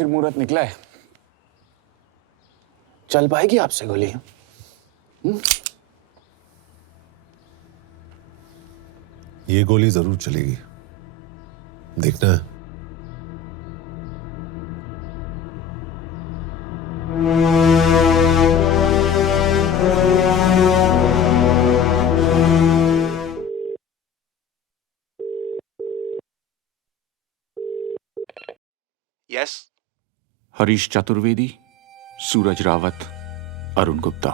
फिर मुहूर्त निकला है। चल पाएगी आपसे गोली? ये गोली जरूर चलेगी, देखना। Yes? Harish Chaturvedi, Suraj Rawat, Arun Gupta.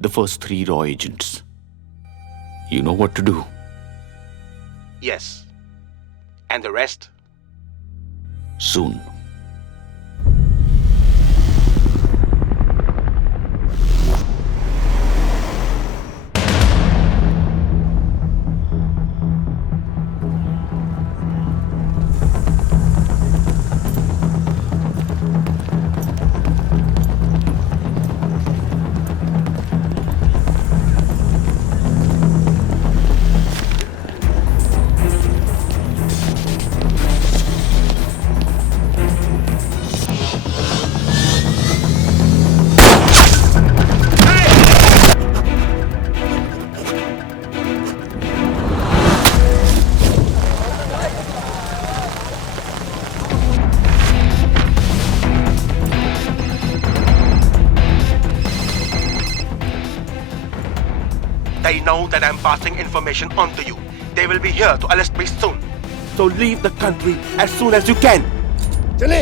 The first 3 raw agents. You know what to do. Yes. And the rest? Soon. They know that I'm passing information on to you. They will be here to arrest me soon. So leave the country as soon as you can. चले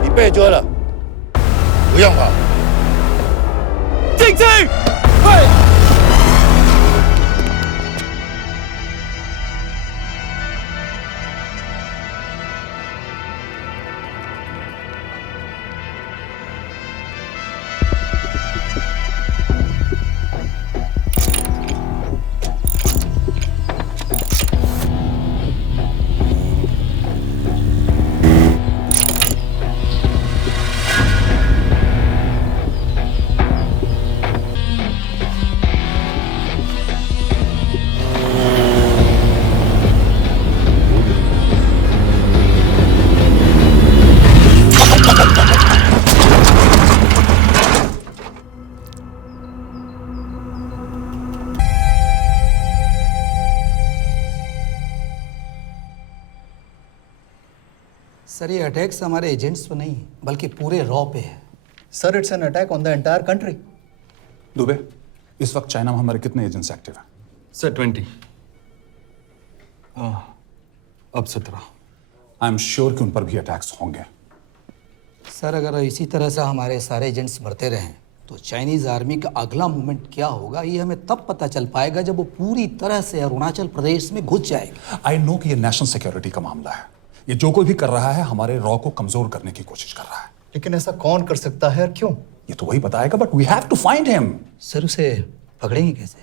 你被捉了，不用跑。静静，सर ये attacks हमारे agents पे नहीं बल्कि पूरे raw पे है। Sir it's an attack on the entire country. Dubey, इस वक्त चाइना में हमारे कितने एजेंट्स एक्टिव हैं? सर 20। अब 17। आई एम श्योर कि उन पर भी अटैक्स होंगे। सर अगर इसी तरह से हमारे सारे एजेंट्स मरते रहें तो चाइनीज आर्मी का अगला मूवमेंट क्या होगा ये हमें तब पता चल पाएगा जब वो पूरी तरह से अरुणाचल प्रदेश में घुस जाएगी। आई नो कि ये नेशनल सिक्योरिटी का मामला है। ये जो कोई भी कर रहा है हमारे रॉ को कमजोर करने की कोशिश कर रहा है। लेकिन ऐसा कौन कर सकता है और क्यों? ये तो वही बताएगा, but we have to find him. Sir उसे पकड़ेंगे कैसे?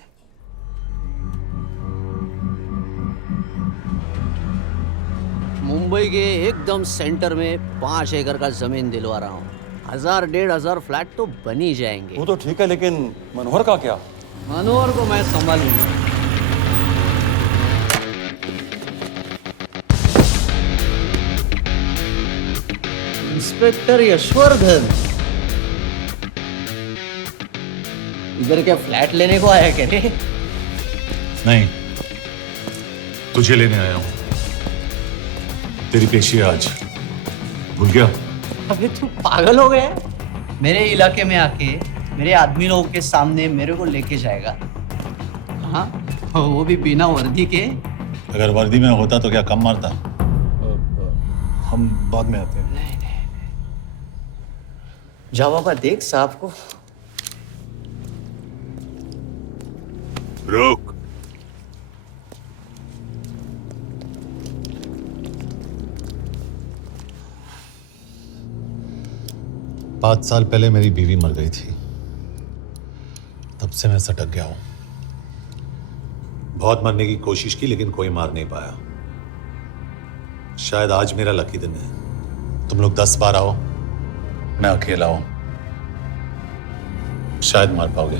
मुंबई के एकदम सेंटर में 5 एकड़ का जमीन दिलवा रहा हूँ। 1000-1500 फ्लैट तो बन ही जाएंगे। वो तो ठीक है, लेकिन मनोहर का क्या? मनोहर को मैं संभालूंगा। इंस्पेक्टर यशवर्धन इधर क्या फ्लैट लेने को आया क्या रे? नहीं, तुझे लेने आया हूं। तेरी पेशी है आज, भूल गया? अबे तू पागल हो गया? मेरे इलाके में आके मेरे आदमी लोगों के सामने मेरे को लेके जाएगा? हाँ, वो भी बिना वर्दी के। अगर वर्दी में होता तो क्या कम मारता? हम बाद में आते हैं। जाओ बाबा, देख साहब को। रुक। पाँच साल पहले मेरी बीवी मर गई थी, तब से मैं सटक गया हूं। बहुत मरने की कोशिश की लेकिन कोई मार नहीं पाया। शायद आज मेरा लकी दिन है। तुम लोग 10 बार आओ, मैं अकेला हूं, शायद मार पाओगे।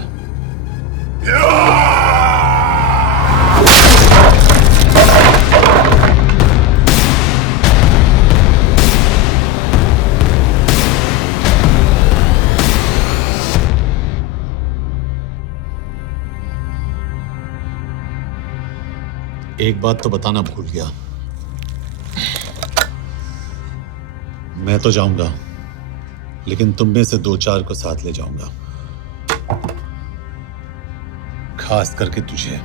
एक बात तो बताना भूल गया। मैं तो जाऊंगा, लेकिन तुम में से 2-4 को साथ ले जाऊंगा, खास करके तुझे।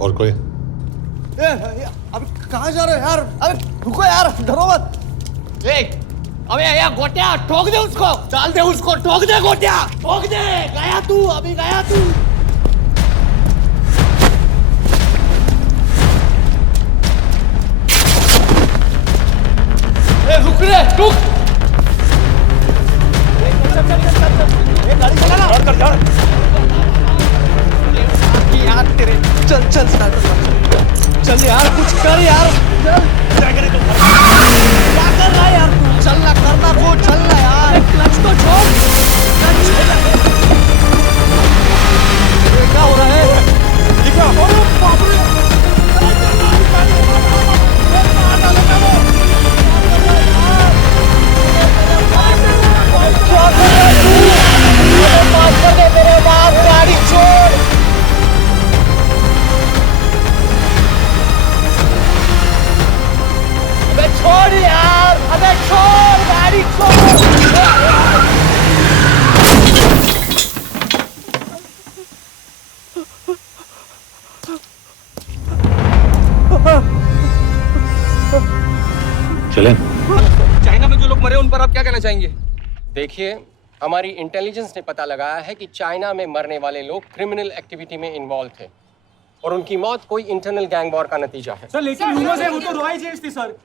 और कोई? अबे कहाँ जा रहे हो यार? अबे रुको यार, डरो मत। अबे यार गोटिया ठोक दे उसको, डाल दे उसको, ठोक दे गोटिया, ठोक दे। गया तू, अभी गया तू। रुक रे, रुक। गाड़ी चला ना। यार तेरे चल चल चल यार, कुछ कर यार, चल। क्या कर रहा है यार तू? चलना, करना को, चलना यार। क्लच तो छोड़। क्या हो रहा है? अरे बाप रे। क्या कर रहा है तू? अरे माफ कर दे मेरे बाप, गाड़ी छोड़। अबे छोड़ यार, अबे छोड़, गाड़ी छोड़। चलें? चाइना में जो लोग मरे उन पर आप क्या कहना चाहेंगे? देखिए, हमारी इंटेलिजेंस ने पता लगाया है कि चाइना में मरने वाले लोग क्रिमिनल एक्टिविटी में इन्वॉल्व थे और उनकी मौत कोई इंटरनल गैंग वॉर का नतीजा है। सर लेकिन ह्यूमर्स है, वो तो रॉ एजेंट्स थी sir.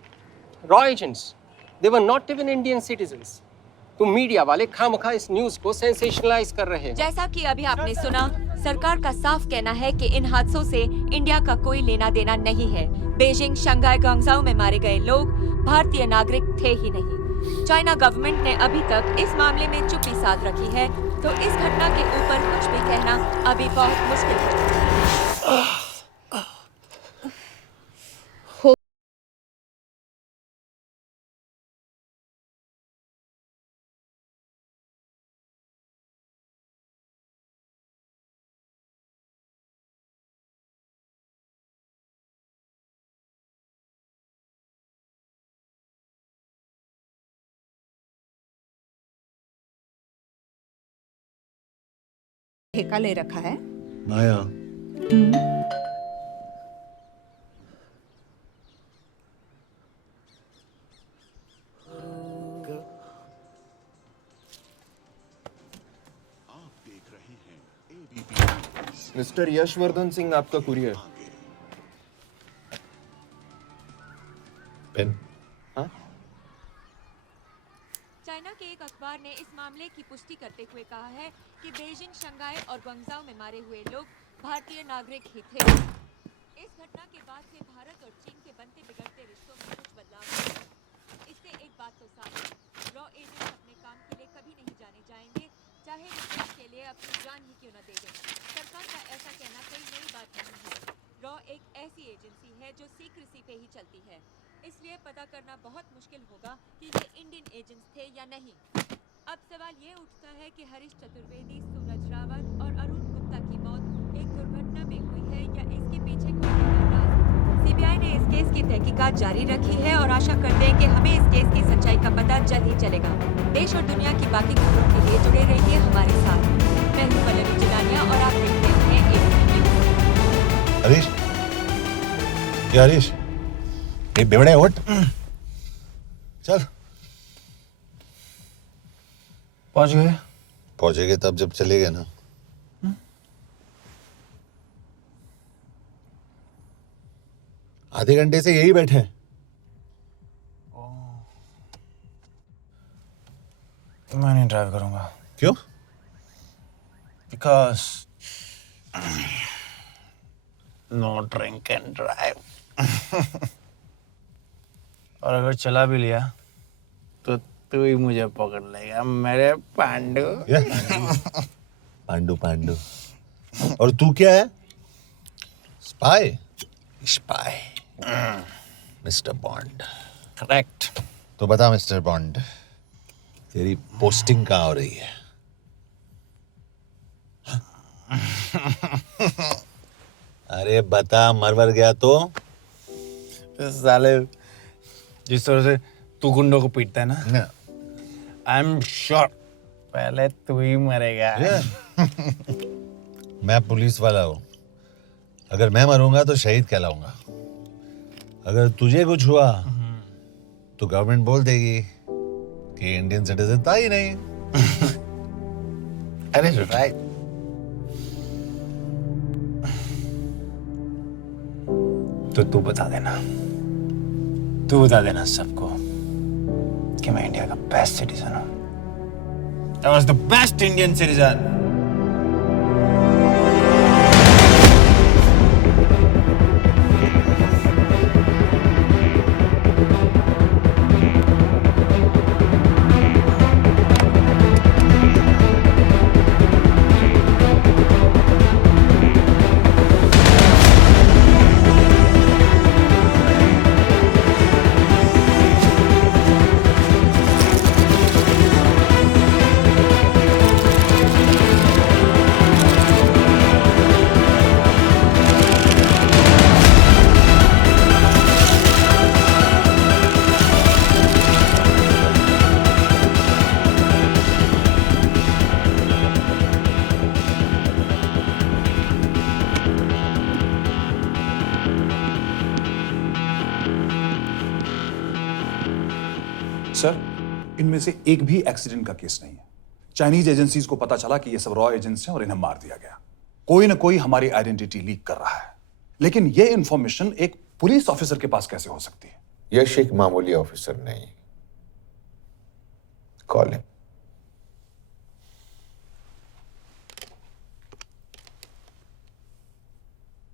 Raw agents, they were not even Indian citizens. तुम मीडिया वाले खामखा इस न्यूज को सेंसेशनलाइज कर रहे हैं। जैसा कि अभी आपने सुना, सरकार का साफ कहना है कि इन हादसों से इंडिया का कोई लेना देना नहीं है। बीजिंग, शंघाई, ग्वांगझाओ में मारे गए लोग भारतीय नागरिक थे ही नहीं। चाइना गवर्नमेंट ने अभी तक इस मामले में चुप्पी साध रखी है, तो इस घटना के ऊपर कुछ भी कहना अभी बहुत मुश्किल है। ठेका ले रखा है माया, मिस्टर यशवर्धन सिंह, आपका कुरियर। पेन। हाँ? चाइना के एक अखबार ने इस मामले की पुष्टि करते हुए कहा है कि बीजिंग, शंघाई और ग्वांगझाओ में मारे हुए लोग भारतीय नागरिक ही थे। इस घटना के बाद से भारत और चीन के बनते बिगड़ते रिश्तों में कुछ बदलाव हुआ है। इससे एक बात तो साफ है, रॉ एजेंट्स अपने काम के लिए कभी नहीं जाने जाएंगे, चाहे वो देश के लिए अपनी जान ही क्यों न दे दें। सरकार का ऐसा कहना कोई नई बात नहीं है। रॉ एक ऐसी एजेंसी है जो सीक्रेसी पे ही चलती है, इसलिए पता करना बहुत मुश्किल होगा कि ये इंडियन एजेंट्स थे या नहीं। अब सवाल ये उठता है कि हरीश चतुर्वेदी, सूरज रावत और अरुण गुप्ता की मौत एक दुर्घटना में हुई है या इसके पीछे कोई और राज। सीबीआई ने इस केस की तहकीकात जारी रखी है और आशा करते हैं कि हमें इस केस की सच्चाई का पता जल्द ही चलेगा। देश और दुनिया की बाकी खबरों के लिए जुड़े रहिए हमारे साथ। मैं हूं पल्लवी जिलानिया और आप देखते हैं ABC न्यूज़। हरीश, क्या हरीश? ये बेवड़े उठ, चल। पहुंच गए? पहुंचेंगे तब जब चले गए ना। आधे घंटे से यही बैठे हैं। मैं नहीं ड्राइव करूंगा। क्यों? Because no drink and drive. और अगर चला भी लिया तो तू ही मुझे पकड़ लेगा मेरे पांडु। पांडु पांडु। और तू क्या है? Spy. Spy. Mister bond. Correct. तो बता मिस्टर बॉन्ड, तेरी पोस्टिंग कहाँ हो रही है? अरे बता, मरवर गया तो? साले जिस तरह से तू गुंडों को पीटता है ना, आई एम श्योर पहले तू ही मरेगा। मैं पुलिस वाला हूँ, अगर मैं मरूंगा तो शहीद कहलाऊंगा। अगर तुझे कुछ हुआ तो गवर्नमेंट बोल देगी कि इंडियन सिटीजन था ही नहीं। अरे राइट। तो तू बता देना सबको कि मैं इंडिया का बेस्ट सिटीजन हूं। I was the best Indian citizen. Sir, इनमें से एक भी एक्सीडेंट का केस नहीं है। चाइनीज एजेंसीज को पता चला कि ये सब रॉ एजेंट्स हैं और इन्हें मार दिया गया। कोई ना कोई हमारी आइडेंटिटी लीक कर रहा है, लेकिन ये इंफॉर्मेशन एक पुलिस ऑफिसर के पास कैसे हो सकती है? यश एक मामूली ऑफिसर नहीं। Call him.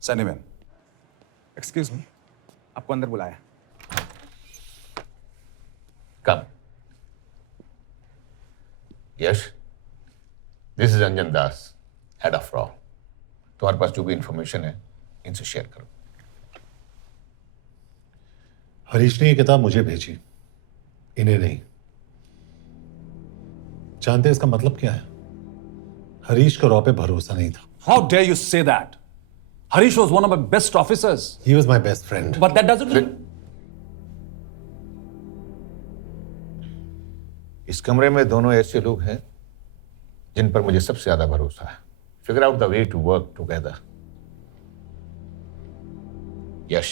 सैनिमैन, एक्सक्यूज मी, आपको अंदर बुलाया। Come. Yash, this is Anjan Das, head of रॉ। तुम्हारे पास जो भी इंफॉर्मेशन है इनसे शेयर करो। हरीश ने ये किताब मुझे भेजी, इन्हें नहीं। जानते हैं इसका मतलब क्या है? हरीश को रॉ पे भरोसा नहीं था। How dare you say that? Harish was one of my best officers. He was my best friend. But that doesn't... इस कमरे में दोनों ऐसे लोग हैं जिन पर मुझे सबसे ज्यादा भरोसा है। Figure out the way to work together. यश,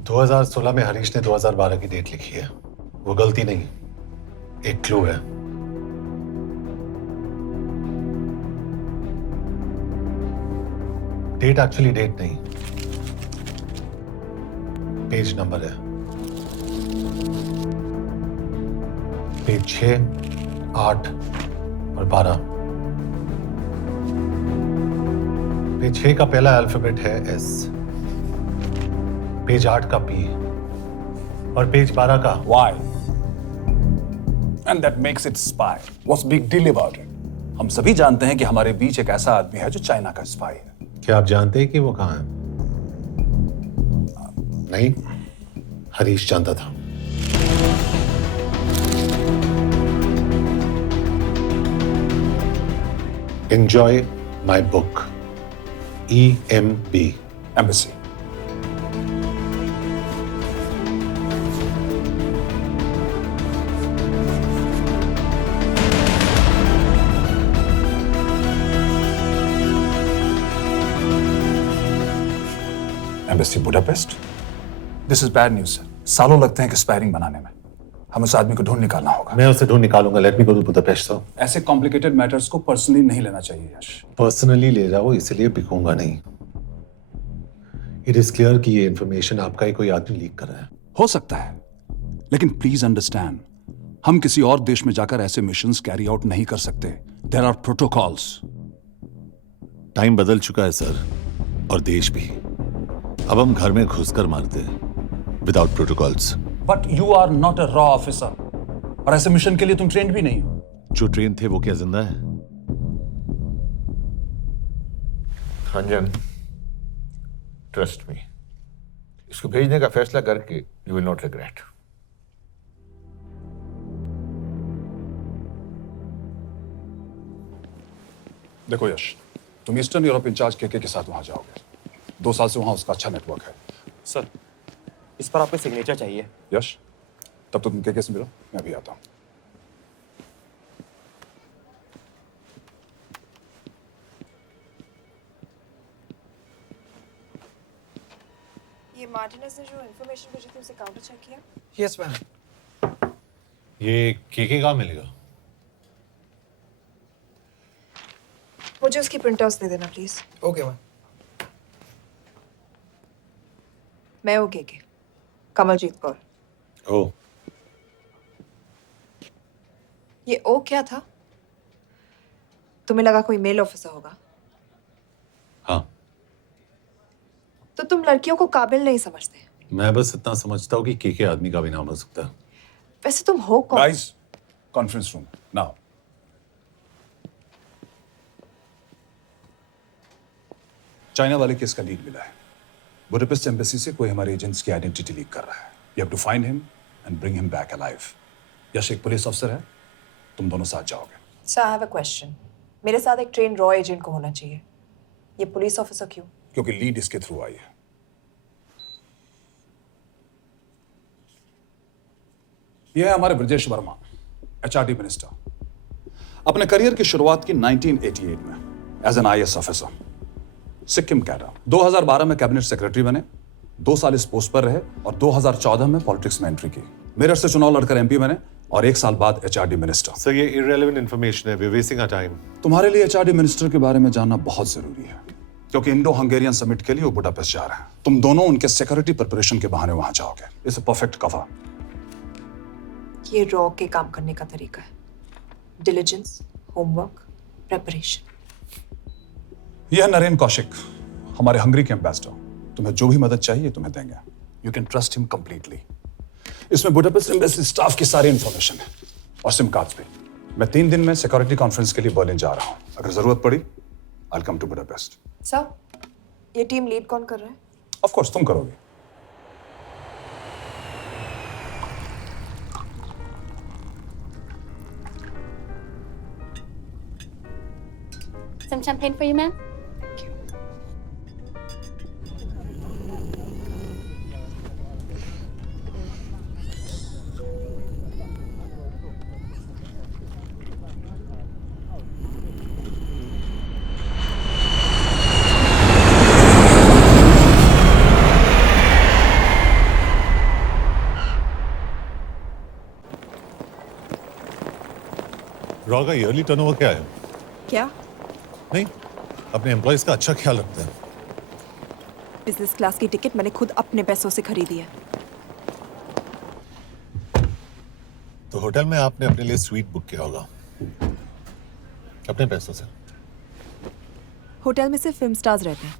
दो 2016 में हरीश ने 2012 की डेट लिखी है। वो गलती नहीं, एक क्लू है। डेट एक्चुअली डेट नहीं, पेज नंबर है। पेज 6, 8 और 12। पेज 6 का पहला अल्फाबेट है S, पेज 8 का P और पेज 12 का Y. And that makes it spy. What's big deal about it? हम सभी जानते हैं कि हमारे बीच एक ऐसा आदमी है जो चाइना का स्पाई है। क्या आप जानते हैं कि वो कहाँ है? नहीं, हरीश जानता था। Enjoy my book. EMB. Embassy. Embassy Budapest? This is bad news, sir. सालों लगते हैं एक्सपायरिंग बनाने में। हमें उस आदमी को ढूंढ निकालना होगा। मैं उसे ढूंढ निकालूंगा। Let me go to Budapest sir. ऐसे कॉम्प्लिकेटेड मैटर्स को पर्सनली नहीं लेना चाहिए यश। पर्सनली ले जाओ, इसलिए बिकूंगा नहीं। इट इज क्लियर कि ये इंफॉर्मेशन आपका ही कोई आदमी लीक कर रहा है। हो सकता है, लेकिन प्लीज अंडरस्टैंड, हम किसी और देश में जाकर ऐसे मिशंस कैरी आउट नहीं कर सकते। There are protocols. टाइम बदल चुका है सर, और देश भी। अब हम घर में घुसकर मारते हैं without protocols. But you are not a रॉ ऑफिसर, और ऐसे मिशन के लिए तुम ट्रेंड भी नहीं हो। जो ट्रेन थे वो क्या जिंदा है? अंजन, ट्रस्ट मी, इसको भेजने का फैसला करके यू विल नॉट रिग्रेट। देखो यश, तुम ईस्टर्न यूरोप इंचार्ज केके के साथ वहां जाओगे। 2 साल से वहां उसका अच्छा नेटवर्क है। सर, इस पर आपके सिग्नेचर चाहिए। यश, तब तो तुम केके से मिलो, मैं भी आता हूं। ये मार्टिनेज ने जो इन्फॉर्मेशन भेजी थी उसे काउंटर चेक किया? Yes ma'am. ये केके कहाँ मिलेगा? मुझे उसकी प्रिंटआउट्स दे देना प्लीज। Okay ma'am. मैं हूँ केके, कमलजीत कौर। ओ, ये ओ क्या था? तुम्हें लगा कोई मेल ऑफिसर होगा? हाँ। तो तुम लड़कियों को काबिल नहीं समझते? मैं बस इतना समझता हूँ कि केके आदमी का भी नाम हो सकता है। वैसे तुम हो कौन? Guys, conference room now. China वाले केस का लीड मिला है। बुडापेस्ट एम्बेसी से कोई हमारे एजेंट्स की आइडेंटिटी लीक कर रहा है। You have to find him and bring him back alive. Yash एक पुलिस ऑफिसर है, तुम दोनों साथ जाओगे। Sir, I have a question. मेरे साथ एक ट्रेन रॉ एजेंट को होना चाहिए, ये पुलिस ऑफिसर क्यों? क्योंकि लीड इसके थ्रू आई है। यह है हमारे ब्रजेश वर्मा, एचआरडी मिनिस्टर। अपने करियर की शुरुआत की 1988 में as an IAS officer, Sikkim cadre. 2012 में कैबिनेट सेक्रेटरी बने, 2 साल इस पोस्ट पर रहे और 2014 में पॉलिटिक्स में एंट्री की। मेरठ से चुनाव लड़कर एमपी बने और 1 साल बाद एचआरडी मिनिस्टर। सर, ये इररिलेवेंट इंफॉर्मेशन है, we are wasting our time. तुम्हारे लिए एचआरडी मिनिस्टर के बारे में जानना बहुत जरूरी है, क्योंकि इंडो हंगेरियन समिट के लिए वो बुडापेस्ट जा रहे हैं। तुम दोनों उनके सिक्योरिटी प्रिपरेशन के बहाने वहां जाओगे। It's a perfect cover. ये रॉ के काम करने का तरीका है, डिलिजेंस, होमवर्क, प्रेपरेशन। यह है नरेन कौशिक, हमारे हंगरी के एम्बेसडर। तुम्हें जो भी मदद चाहिए तुम्हें देंगे। You can trust him completely. इसमें बुडापेस्ट एम्बेसी स्टाफ की सारी इंफॉर्मेशन है और सिम कार्ड्स भी। मैं 3 दिन में सिक्योरिटी कॉन्फ्रेंस के लिए बर्लिन जा रहा हूं। अगर जरूरत पड़ी I will come to Budapest. Sir, ये टीम लीड कौन कर रहा है? ऑफ कोर्स तुम करोगे। Some champagne for you, ma'am? Raw का ईयरली टर्नओवर क्या है? क्या? नहीं, अपने एम्प्लॉइज का अच्छा ख्याल रखते हैं। बिजनेस क्लास की टिकट मैंने खुद अपने पैसों से खरीदी है। तो होटल में आपने अपने लिए स्वीट बुक किया होगा अपने पैसों से। होटल में सिर्फ फिल्म स्टार्स रहते हैं,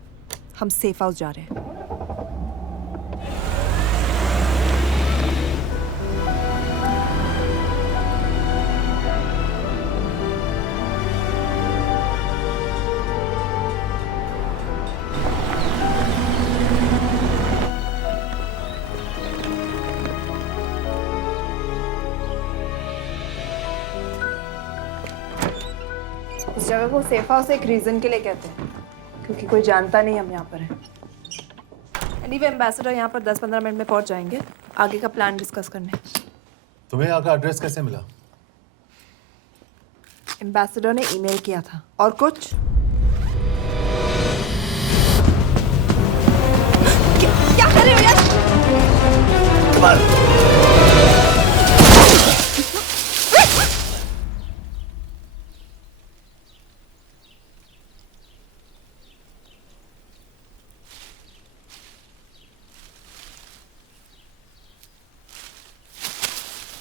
हम सेफ हाउस जा रहे हैं। इस जगह को सेफ हाउस एक रीजन के लिए कहते हैं, क्योंकि कोई जानता नहीं हम यहाँ पर हैं। एनीवे, एम्बेसडर यहाँ पर 10-15 मिनट में पहुँच जाएंगे आगे का प्लान डिस्कस करने। तुम्हें यहाँ का एड्रेस कैसे मिला? एम्बेसडर ने ईमेल किया था। और कुछ? क्या कर रहे हो यार?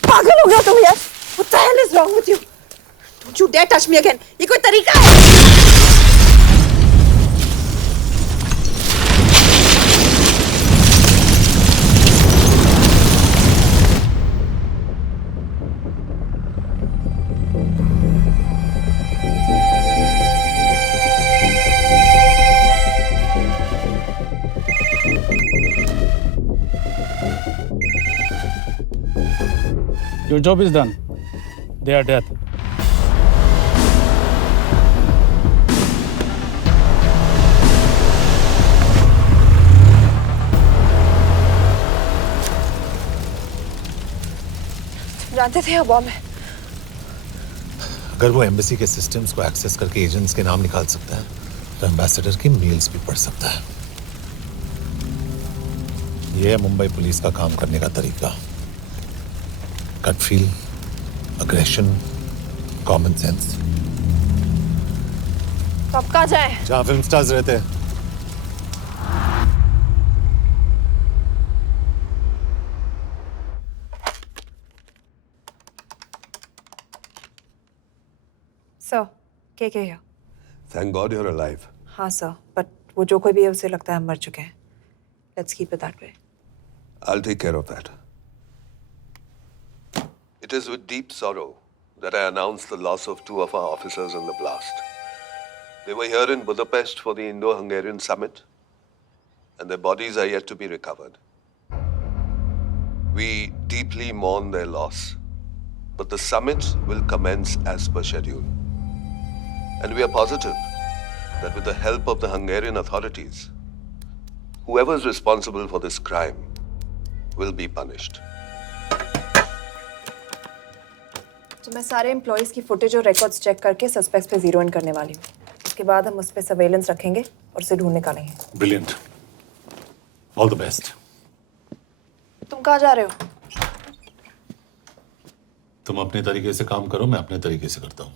पागल हो गया तुम यार? What the hell is wrong with you? Don't you dare touch me again. ये कोई तरीका है? Your job is done. They are dead. जानते थे यहाँ बॉम्ब है। अगर वो एम्बेसी के सिस्टम्स को एक्सेस करके एजेंट्स के नाम निकाल सकता है तो एम्बेसडर की मेल्स भी पढ़ सकता है। यह है मुंबई पुलिस का काम करने का तरीका। Gut feel, aggression, common sense. तो अब कहाँ जाए? जहाँ फिल्म स्टार्स रहते हैं। सर, के here? Thank God you're alive. हाँ सर, बट वो जो कोई भी है उसे लगता है हम मर चुके हैं। Let's keep it that way. I'll take care of that. It is with deep sorrow that I announce the loss of 2 of our officers in the blast. They were here in Budapest for the Indo-Hungarian summit, and their bodies are yet to be recovered. We deeply mourn their loss, but the summit will commence as per schedule. And we are positive that with the help of the Hungarian authorities, whoever is responsible for this crime will be punished. तो मैं सारे employees की footage और records check करके suspects पे zero in करने वाली हूँ। उसके बाद हम उस पे सर्वेलेंस रखेंगे और उसे ढूंढ निकालेंगे। ब्रिलियंट। All the best. तुम कहाँ जा रहे हो? तुम अपने तरीके से काम करो, मैं अपने तरीके से करता हूँ।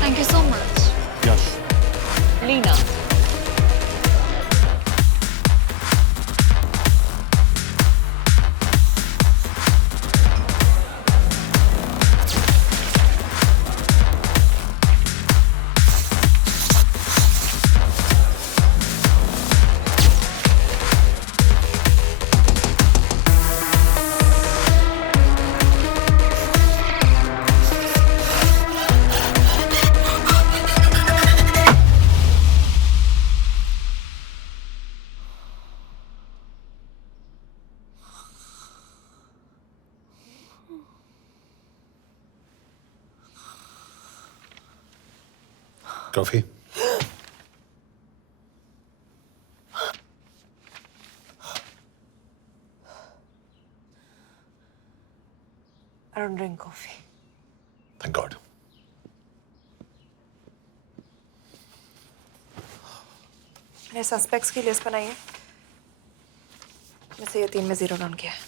Thank you so much. Yash. Lena. Coffee? I don't drink coffee. Thank God. मैंने सस्पेक्ट्स की लिस्ट बनाई है। वैसे ये 3 में जीरो डाउन किया है।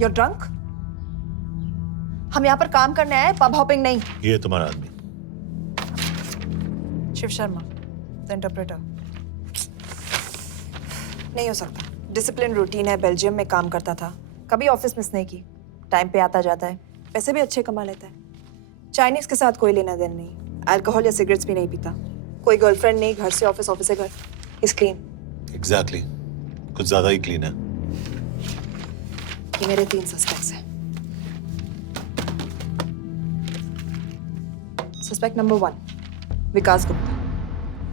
You're drunk? हम यहाँ पर काम करने आए, पब हॉपिंग नहीं। ये तुम्हारा आदमी। Shiv Sharma, the interpreter. नहीं हो सकता। डिसिप्लिन रूटीन है, बेल्जियम में काम करता था, कभी ऑफिस मिस नहीं की, टाइम पे आता जाता है, पैसे भी अच्छे कमा लेता है। चाइनीज के साथ कोई लेना देना नहीं, अल्कोहल या सिगरेट्स भी नहीं पीता, कोई गर्लफ्रेंड नहीं, घर से ऑफिस, ऑफिस से घर। Is clean. एग्जैक्टली, कुछ ज्यादा ही क्लीन है। ये मेरे 3 सस्पेक्ट्स हैं। सस्पेक्ट नंबर 1, विकास गुप्ता।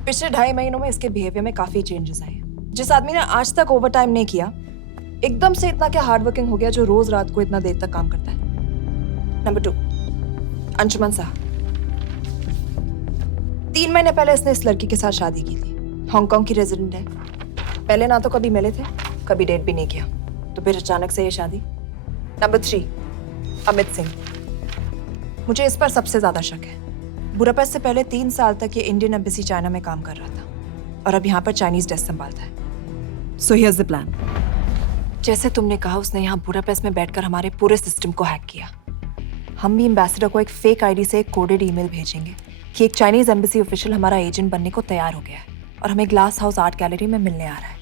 पिछले 2.5 महीनों में इसके बिहेवियर में काफी चेंजेस आए हैं। जिस आदमी ने आज तक ओवर टाइम नहीं किया, एकदम से इतना क्या हार्ड वर्किंग हो गया जो रोज रात को इतना देर तक काम करता है। नंबर 2, अंशुमन साह। 3 महीने पहले इसने इस लड़की के साथ शादी की थी। हांगकांग की रेजिडेंट है। पहले ना तो कभी मिले थे, कभी डेट भी नहीं किया, तो फिर अचानक से ये शादी। नंबर 3, अमित सिंह। मुझे इस पर सबसे ज्यादा शक है। बुडापेस्ट से पहले 3 साल तक ये इंडियन एम्बेसी चाइना में काम कर रहा था और अब यहाँ पर चाइनीज डेस्क संभालता है। So here's the plan. जैसे तुमने कहा, उसने यहाँ बुडापेस्ट में बैठकर हमारे पूरे सिस्टम को हैक किया। हम भी एम्बेसडर को एक फेक आईडी से एक कोडेड ईमेल भेजेंगे कि एक चाइनीज एम्बेसी ऑफिशियल हमारा एजेंट बनने को तैयार हो गया है और हमें ग्लास हाउस आर्ट गैलरी में मिलने आ रहा है।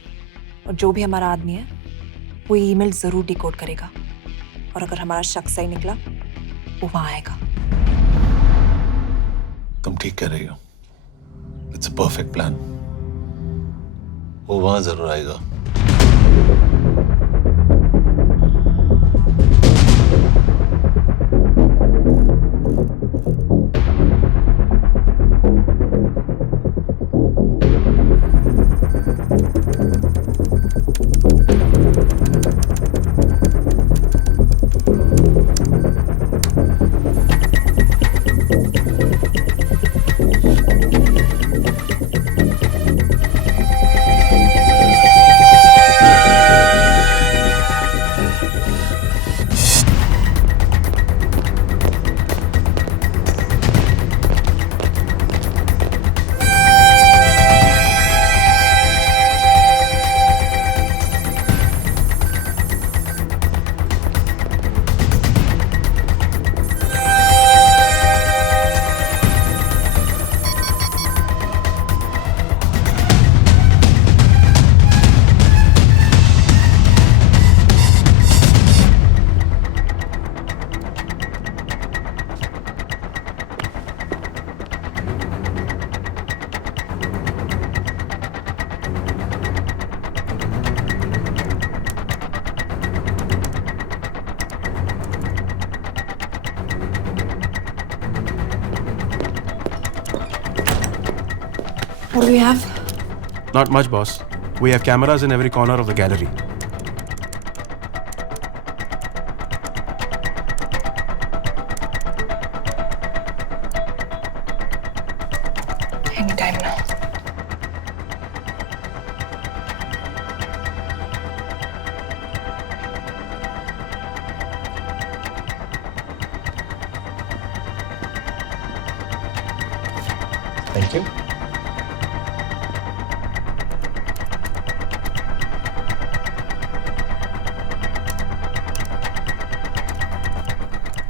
और जो भी हमारा आदमी है वो ईमेल जरूर डिकोड करेगा और अगर हमारा शक सही निकला वो वहां आएगा। तुम ठीक कह रही हो। It's a perfect plan. वो वहां जरूर आएगा। What do we have? Not much, boss. We have cameras in every corner of the gallery. Anytime now. Thank you.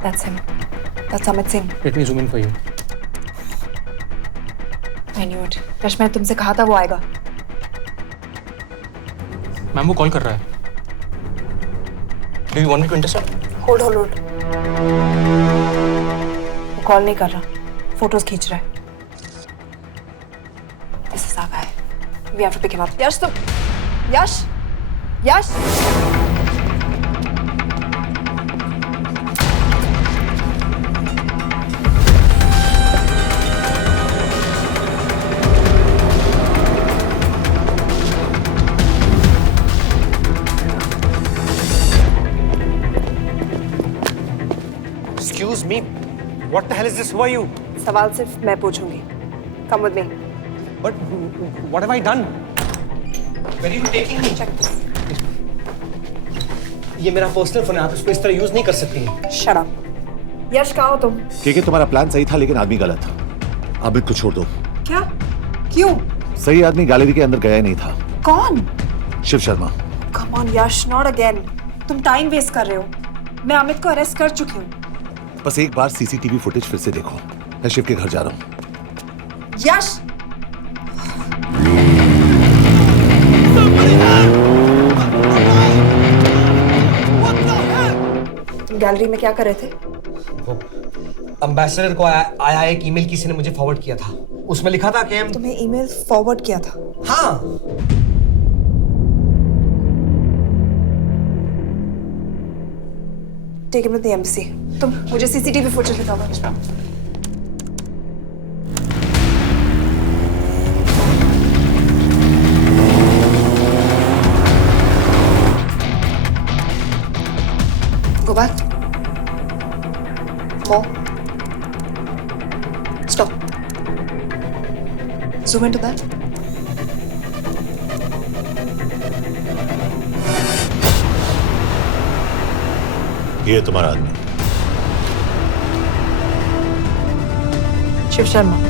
That's him. That's Amit Singh. Let me zoom in for you. I knew it. Rush, मैंने तुमसे कहा था वो आएगा। Ma'am वो call कर रहा है। Do you want me to intercept? Hold. वो कॉल नहीं कर रहा, फोटोज खींच रहा है। This is our guy. We have to pick him up. यश तुम, यश। Excuse me. What the hell is this? Who are you? सवाल सिर्फ मैं पूछूंगी। Come with me. But what have I done? Where are you taking me? Check this. ये मेरा personal phone है, आप इसको इस तरह यूज नहीं कर सकती हैं। Shut up. यश, कहाँ हो तुम? ठीक है, तुम्हारा प्लान सही था लेकिन आदमी गलत था। अमित को छोड़ दो। क्या? क्यों? सही आदमी गैलरी के अंदर गया ही नहीं था। कौन? Shiv Sharma. Come on Yash, not again. तुम टाइम वेस्ट कर रहे हो। मैं अमित को अरेस्ट कर चुकी हूँ। बस एक बार सीसीटीवी फुटेज फिर से देखो। मैं शिव के घर जा रहा हूँ। यश! तुम गैलरी में क्या कर रहे थे? एम्बेसडर को आया एक ईमेल किसी ने मुझे फॉरवर्ड किया था। उसमें लिखा था कि तुम्हें ईमेल फॉरवर्ड किया था? हाँ। Take him to the embassy. तुम मुझे सीसीटीवी फुटेज दिखाओ। Go back. More. Stop. Zoom into that. ये तुम्हारा आदमी शिव शर्मा.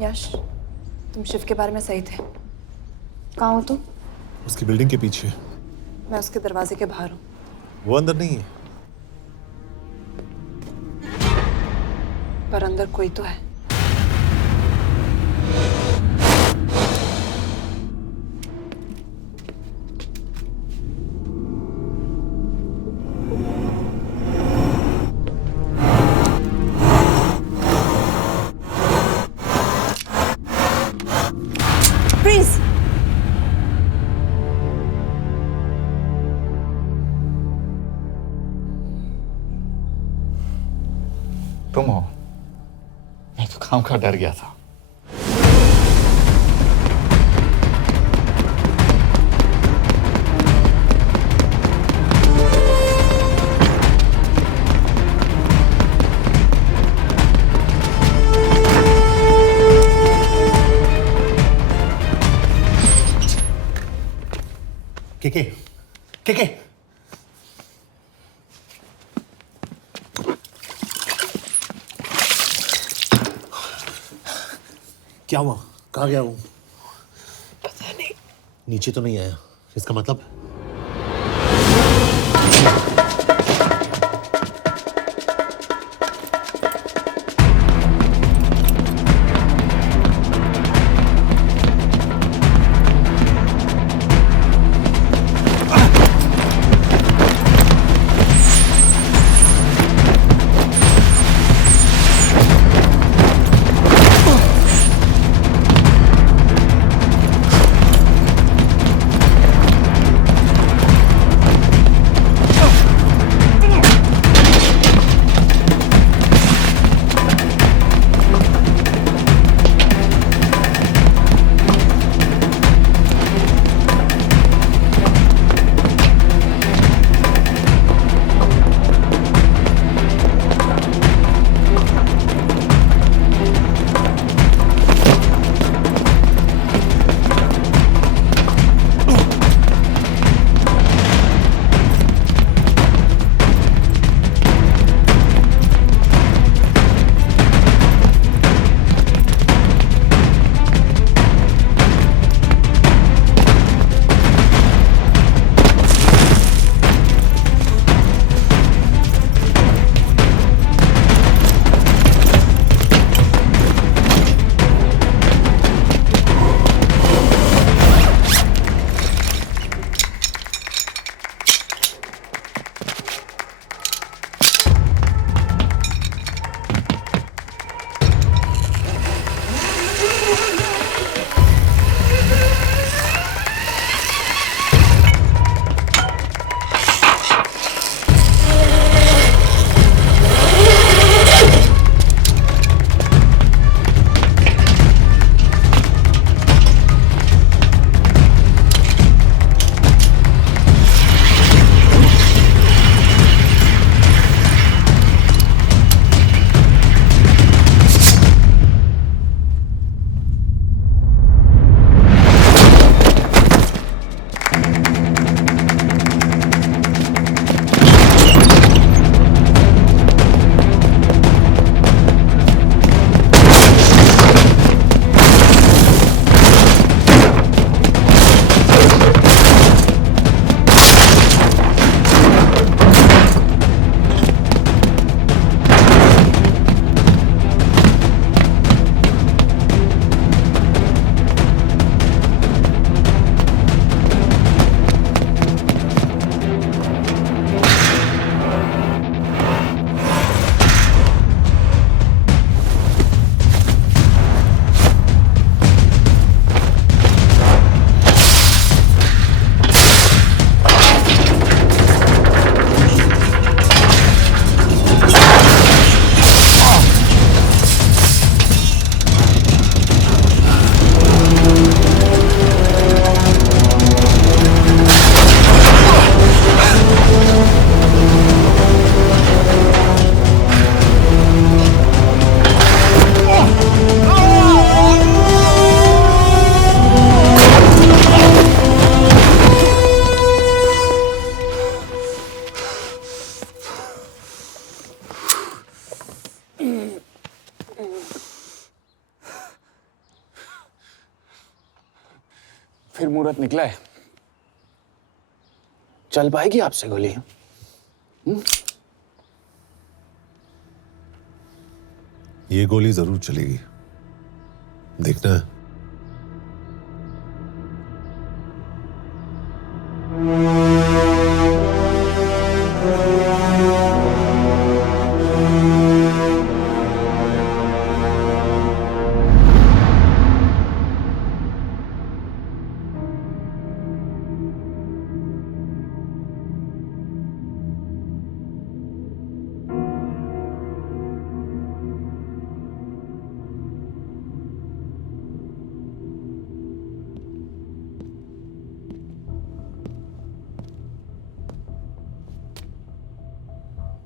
यश, तुम शिव के बारे में सही थे। कहाँ हो तुम? उसकी बिल्डिंग के पीछे। मैं उसके दरवाजे के बाहर हूँ। वो अंदर नहीं है। पर अंदर कोई तो है। Freeze! तुम हो? मैं तो काम का डर गया था। के क्या हुआ? कहाँ गया वो? पता नहीं। नीचे तो नहीं आया, इसका मतलब? फिर मुहूर्त निकला है, चल पाएगी आपसे गोली? ये गोली जरूर चलेगी, देखना है।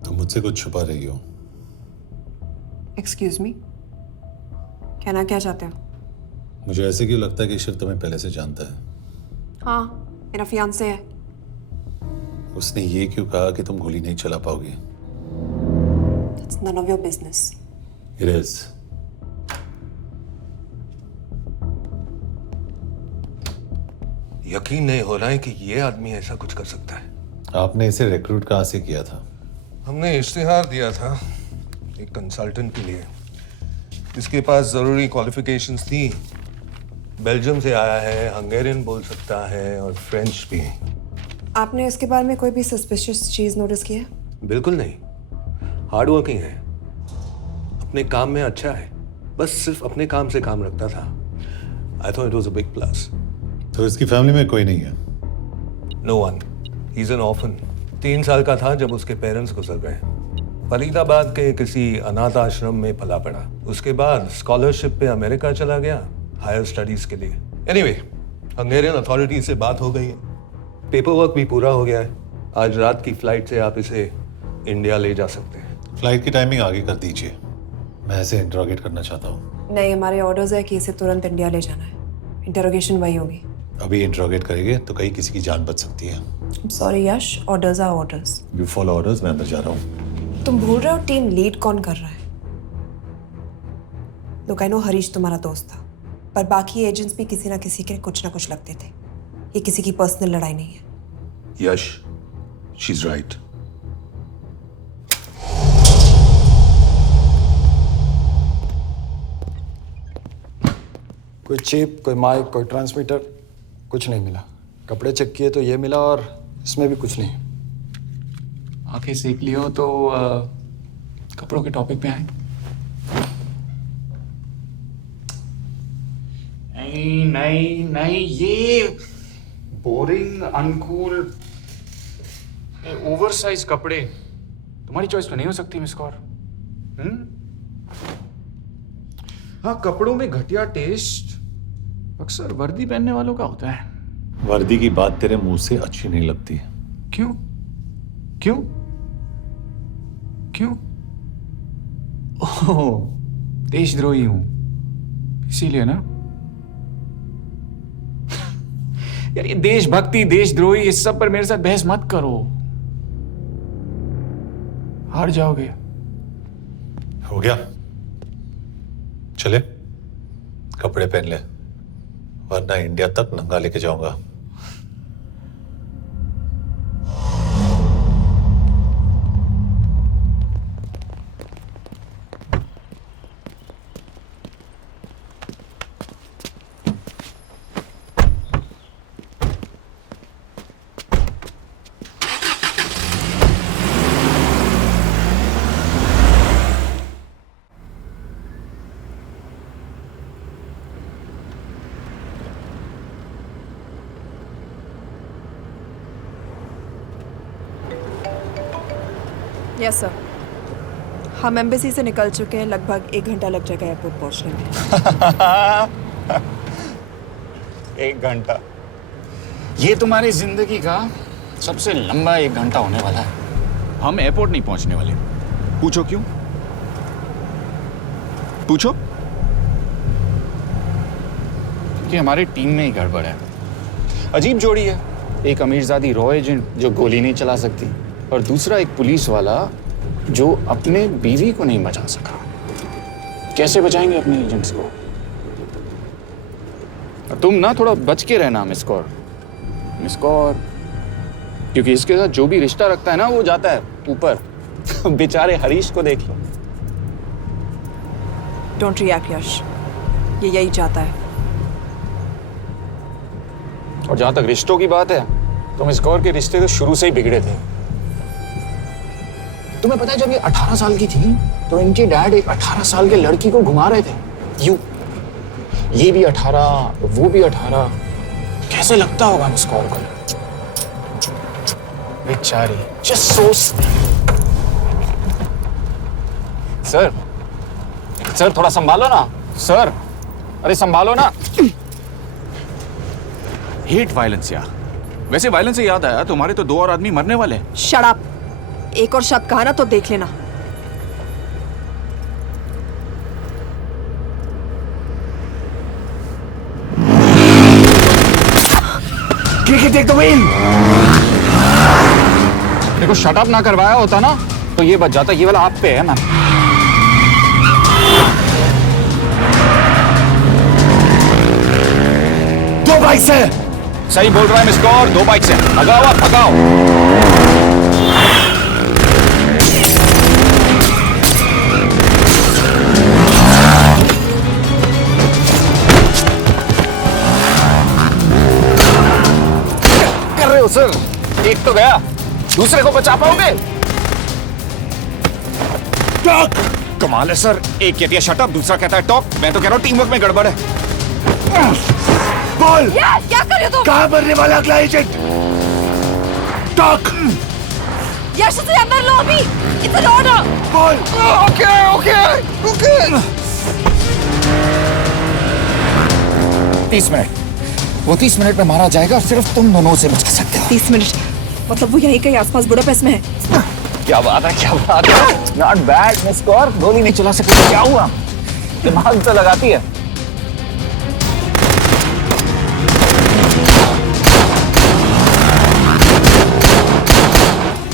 तुम मुझसे कुछ छुपा रही हो। एक्सक्यूज मी, कहना क्या चाहते हो? मुझे ऐसे क्यों लगता है कि शिव तुम्हें पहले से जानता है? हाँ, मेरा फियांसे है। उसने ये क्यों कहा कि तुम गोली नहीं चला पाओगी? It's none of your business. It is. यकीन नहीं हो रहा है कि ये आदमी ऐसा कुछ कर सकता है। आपने इसे रिक्रूट कहाँ से किया था? हमने इश्तिहार दिया था एक कंसल्टेंट के लिए, जिसके पास जरूरी क्वालिफिकेशंस थी। बेल्जियम से आया है, हंगेरियन बोल सकता है और फ्रेंच भी। आपने इसके बारे में कोई भी सस्पिशियस चीज नोटिस की है? बिल्कुल नहीं, हार्ड वर्किंग है, अपने काम में अच्छा है, बस सिर्फ अपने काम से काम रखता था। I thought it was a big plus. तो इसकी फैमिली में कोई नहीं है? No one, he is an orphan. 3 साल का था जब उसके पेरेंट्स गुजर गए। फरीदाबाद के किसी अनाथ आश्रम में पला पड़ा। उसके बाद स्कॉलरशिप पे अमेरिका चला गया हायर स्टडीज के लिए। एनीवे, हंगेरियन अथॉरिटी से बात हो गई है, पेपर वर्क भी पूरा हो गया है। आज रात की फ्लाइट से आप इसे इंडिया ले जा सकते हैं। फ्लाइट की टाइमिंग आगे कर दीजिए, मैं इसे इंट्रोगेट करना चाहता हूँ। नहीं, हमारे ऑर्डर्स है कि इसे तुरंत इंडिया ले जाना है। इंटरोगेशन वही होगी। अभी इंट्रोगेट करेंगे तो कहीं किसी की जान बच सकती है। Sorry Yash, orders are orders. You follow orders, मैं अंदर जा रहा हूँ। तुम भूल रहे हो टीम लीड कौन कर रहा है? लोग आई नो हरीश तुम्हारा दोस्त था, पर बाकी एजेंट्स भी किसी ना किसी के कुछ ना कुछ लगते थे। ये किसी की पर्सनल लड़ाई नहीं है। यश, शी इज राइट। कोई चिप, कोई माइक, कोई ट्रांसमीटर, कुछ नहीं मिला। कपड़े चेक किए तो ये मिला और इसमें भी कुछ नहीं। आंखें सेक लियो तो कपड़ों के टॉपिक पे आए। नहीं नहीं नहीं, ये बोरिंग, अनकूल, ओवरसाइज कपड़े तुम्हारी चॉइस में नहीं हो सकती मिस कौर। हाँ, कपड़ों में घटिया टेस्ट अक्सर वर्दी पहनने वालों का होता है। वर्दी की बात तेरे मुंह से अच्छी नहीं लगती। क्यों क्यों क्यों? ओह, देशद्रोही हूं इसीलिए ना। यार ये देशभक्ति, देशद्रोही, इस सब पर मेरे साथ बहस मत करो, हार जाओगे। हो गया, चले कपड़े पहन ले, वरना इंडिया तक नंगा लेके जाऊंगा। यस सर, हम एम्बेसी से निकल चुके हैं। लगभग 1 घंटा लग जाएगा एयरपोर्ट पहुंचने में। 1 घंटा? ये तुम्हारी जिंदगी का सबसे लंबा 1 घंटा होने वाला है। हम एयरपोर्ट नहीं पहुंचने वाले। पूछो क्यों? पूछो। क्योंकि हमारी टीम में ही गड़बड़ है। अजीब जोड़ी है, एक अमीरजादी रॉ एजेंट जो गोली नहीं चला सकती, और दूसरा एक पुलिस वाला जो अपने बीवी को नहीं बचा सका। कैसे बचाएंगे अपने एजेंट्स को? तुम ना थोड़ा बच के रहना मिस कौर। मिस कौर, क्योंकि इसके साथ जो भी रिश्ता रखता है ना वो जाता है ऊपर। बेचारे हरीश को देख लो। डोंट रिएक्ट यश, ये यही चाहता है। और जहां तक रिश्तों की बात है तो मिस कौर के रिश्ते तो शुरू से ही बिगड़े थे। तुम्हें पता है जब ये 18 साल की थी तो इनके डैड एक 18 साल के लड़की को घुमा रहे थे यूं। ये भी 18, वो भी 18। कैसे लगता होगा मिस कौर को? बेचारी, जस्ट सो। सर थोड़ा संभालो ना सर। अरे संभालो ना। हेट वायलेंस यार। वैसे वायलेंस से याद आया, तुम्हारे तो 2 और आदमी मरने वाले हैं। Shut up. एक और शब्द कहा ना तो देख लेना। Take the wheel. देखो शट अप ना करवाया होता ना तो ये बच जाता। ये वाला आप पे है मैम। दो बाइक से। सही बोल रहा है मिस कौर, 2 बाइक से। भगाओ आप, भगाओ। कर रहे हो सर? एक तो गया, दूसरे को बचा पाओगे? टॉक। कमाल है सर, एक कहती है शट अप, दूसरा कहता है टॉक। मैं तो कह रहा हूँ टीम वर्क में गड़बड़ है। बोल। क्या कर रहे हो तुम? कहाँ मरने वाला अगला एजेंट? टॉक। यश से अंदर लो अभी। It's an order. बोल। ओके। 30 मिनट। वो 30 मिनट में मारा जाएगा, सिर्फ तुम दोनों से बच सकते हो। 30 मिनट मतलब वो यहीं कहीं आसपास बुडापेस्ट में है। क्या बात है। Not bad miss Kaur. गोली नहीं चला सकती, क्या हुआ? दिमाग तो लगाती है।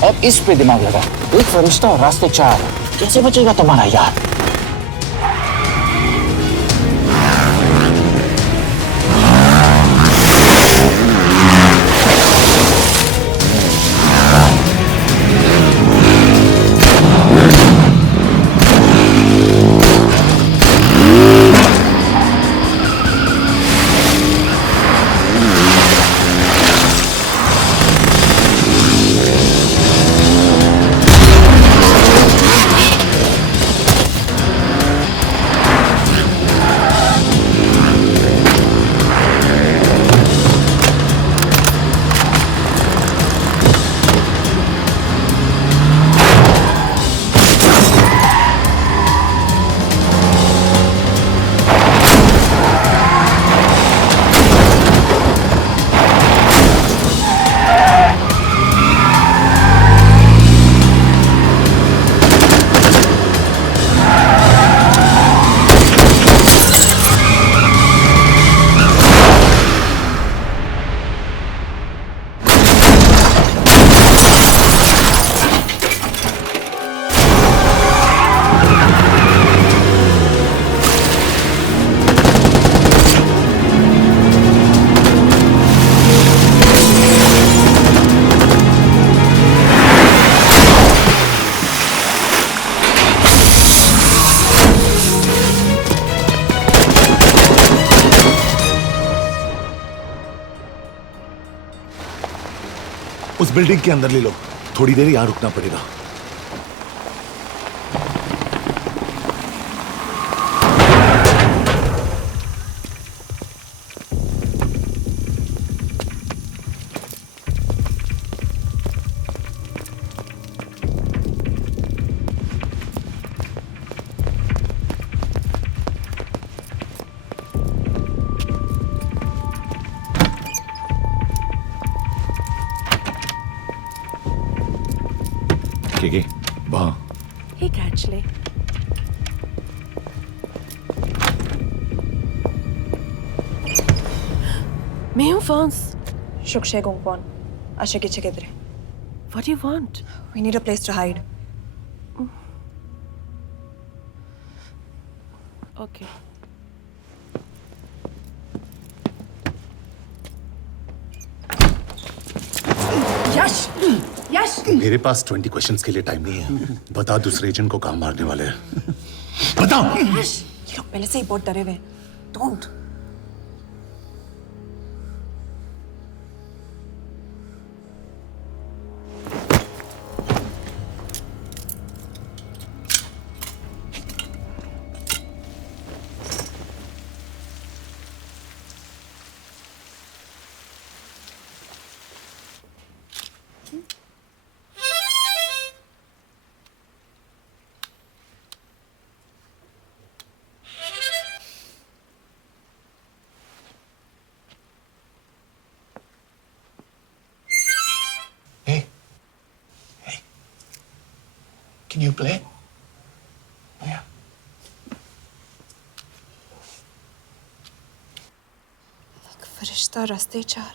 अब इस पे दिमाग लगा। एक फरिश्ता और रास्ते 4। कैसे बचेगा तुम्हारा यार? उस बिल्डिंग के अंदर ले लो। थोड़ी देर यहां रुकना पड़ेगा। वहां। Hey, actually. Meu Vance. Shukshe Gongpon. Ashaki Chigedre. What do you want? We need a place to hide. Okay. Yash Yash मेरे पास 20 क्वेश्चंस के लिए टाइम नहीं है। बता दूसरे एजेंट को कहाँ मारने वाले हैं। बता। यश ये लोग पहले से ही बहुत डरे हुए हैं। Don't. Can you play? Yeah. एक फरिश्ता रास्ते चार।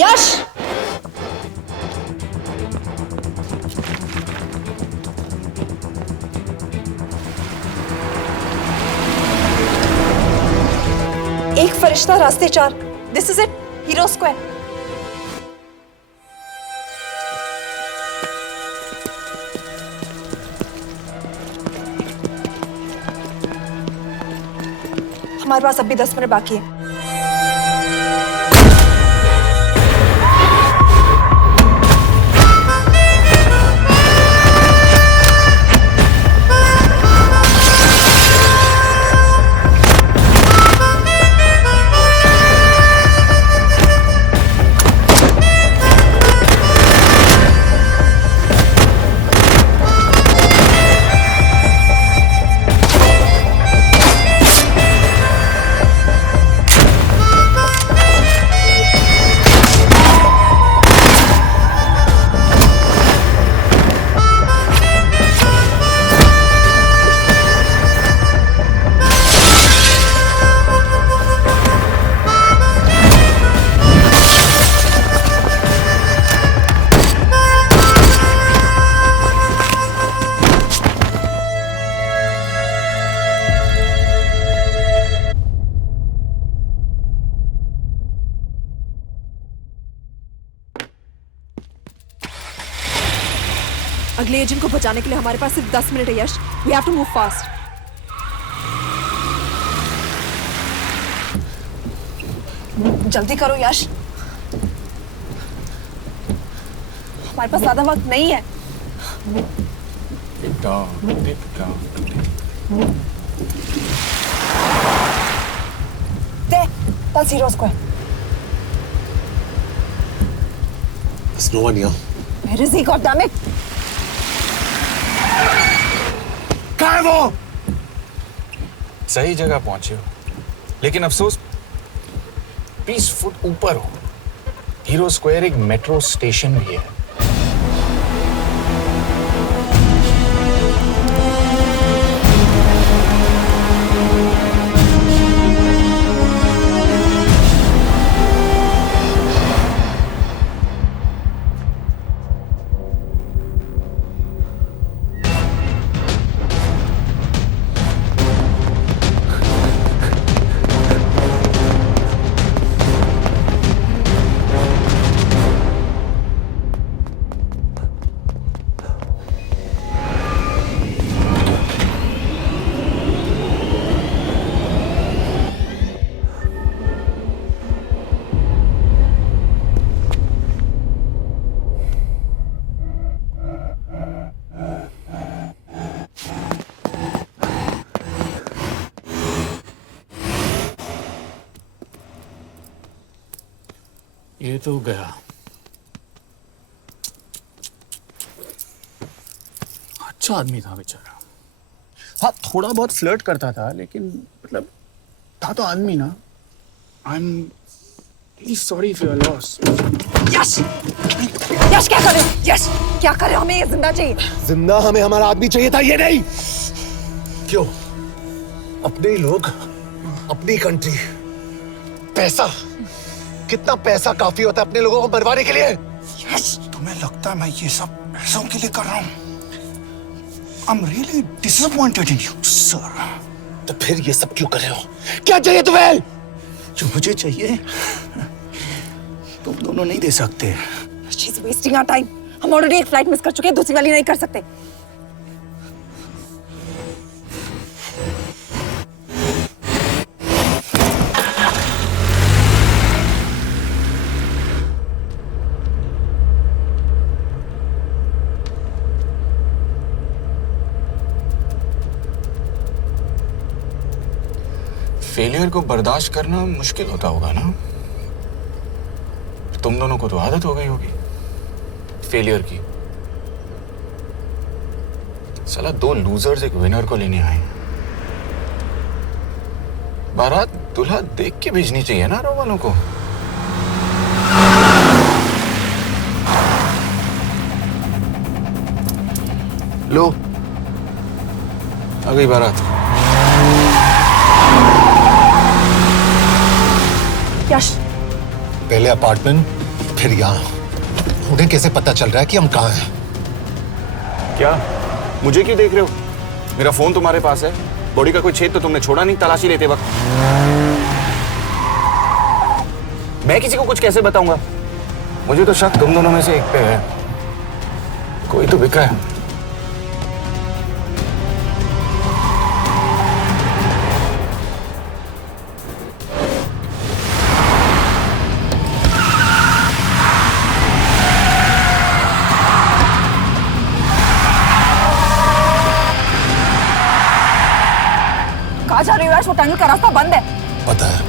यश एक फरिश्ता रास्ते चार। This is it, hero square. हमारे पास अभी 10 मिनट बाकी है। अगले एजेंट को बचाने के लिए हमारे पास सिर्फ 10 मिनट है Yash. We have to move fast. जल्दी करो यश, हमारे पास ज्यादा वक्त नहीं है। That's Hero Square. There's no one here. Where is he? God damn it! कहाँ है वो? सही जगह पहुंचे हो, लेकिन अफसोस 20 फुट ऊपर हो। हीरो स्क्वायर एक मेट्रो स्टेशन भी है। ये तो गया। अच्छा आदमी था बेचारा। हाँ, थोड़ा बहुत फ्लर्ट करता था, लेकिन मतलब था तो आदमी ना। I am really sorry for your loss. Yash! Yash क्या कर रहे हो? यश क्या कर रहे हो? हमें ये जिंदा चाहिए। जिंदा हमें हमारा आदमी चाहिए था, ये नहीं। क्यों? अपने ही लोग, अपनी कंट्री, पैसा। कितना पैसा काफी होता है अपने लोगों को मरवाने के लिए? यस, तुम्हें लगता है मैं ये सब पैसों के लिए कर रहा हूँ? I'm really disappointed in you, sir. तो फिर ये सब क्यों कर रहे हो? क्या चाहिए तुम्हें? जो मुझे चाहिए तुम दोनों नहीं दे सकते। She's wasting our time. हम ऑलरेडी एक फ्लाइट मिस कर चुके हैं, दूसरी वाली नहीं कर सकते। फेलियर को बर्दाश्त करना मुश्किल होता होगा ना? तुम दोनों को तो आदत हो गई होगी फेलियर की। साला दो लूजर्स एक विनर को लेने आए। बारात दूल्हा देख के भेजनी चाहिए ना रो वालों को। लो आ गई बारात। यश, पहले अपार्टमेंट, फिर यहाँ। उन्हें कैसे पता चल रहा है कि हम कहाँ हैं? क्या मुझे क्यों देख रहे हो? मेरा फोन तुम्हारे पास है। बॉडी का कोई छेद तो तुमने छोड़ा नहीं तलाशी लेते वक्त। मैं किसी को कुछ कैसे बताऊंगा? मुझे तो शक तुम दोनों में से एक पे है। कोई तो बिका है। कहाँ जा रही हो यश? वो टनल का रास्ता बंद है। पता है।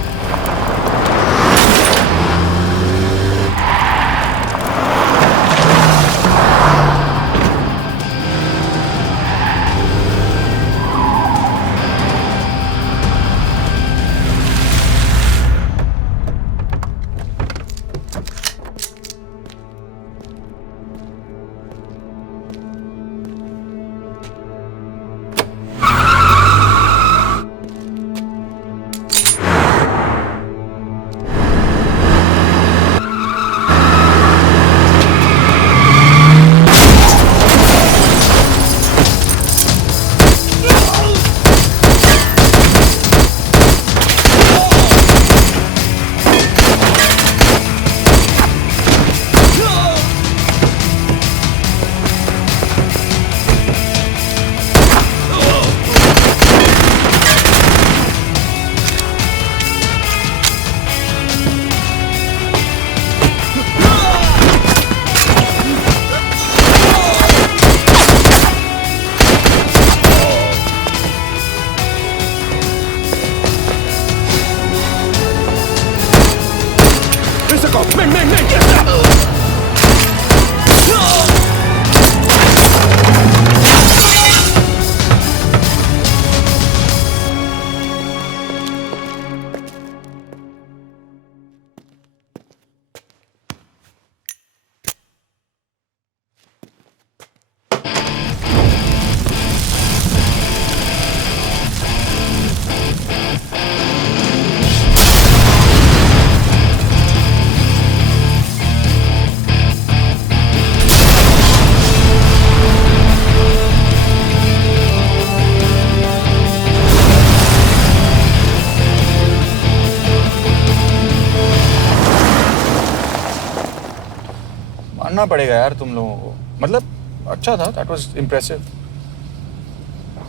मानना पड़ेगा यार तुम लोगों को। मतलब अच्छा था, दैट वाज इम्प्रेसिव।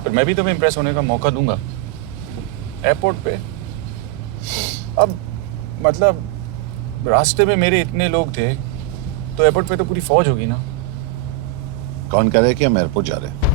पर मैं भी तुम्हें इम्प्रेस होने का मौका दूंगा एयरपोर्ट पे। अब मतलब रास्ते में मेरे इतने लोग थे तो एयरपोर्ट पे तो पूरी फौज होगी ना। कौन कह रहा है कि हम एयरपोर्ट जा रहे हैं?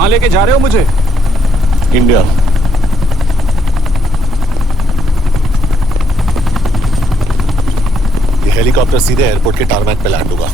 कहाँ लेके जा रहे हो मुझे? इंडिया। ये हेलीकॉप्टर सीधे एयरपोर्ट के टारमैक पे लैंड होगा।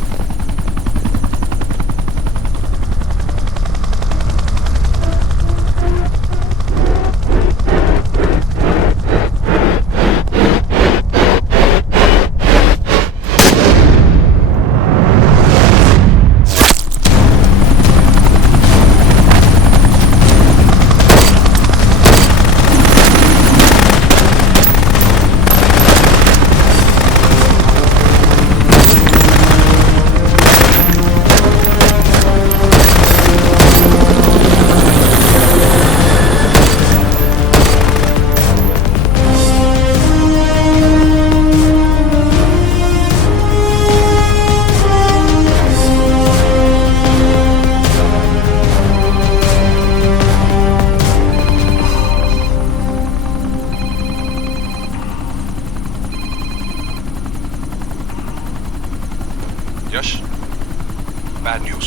यश, बैड न्यूज।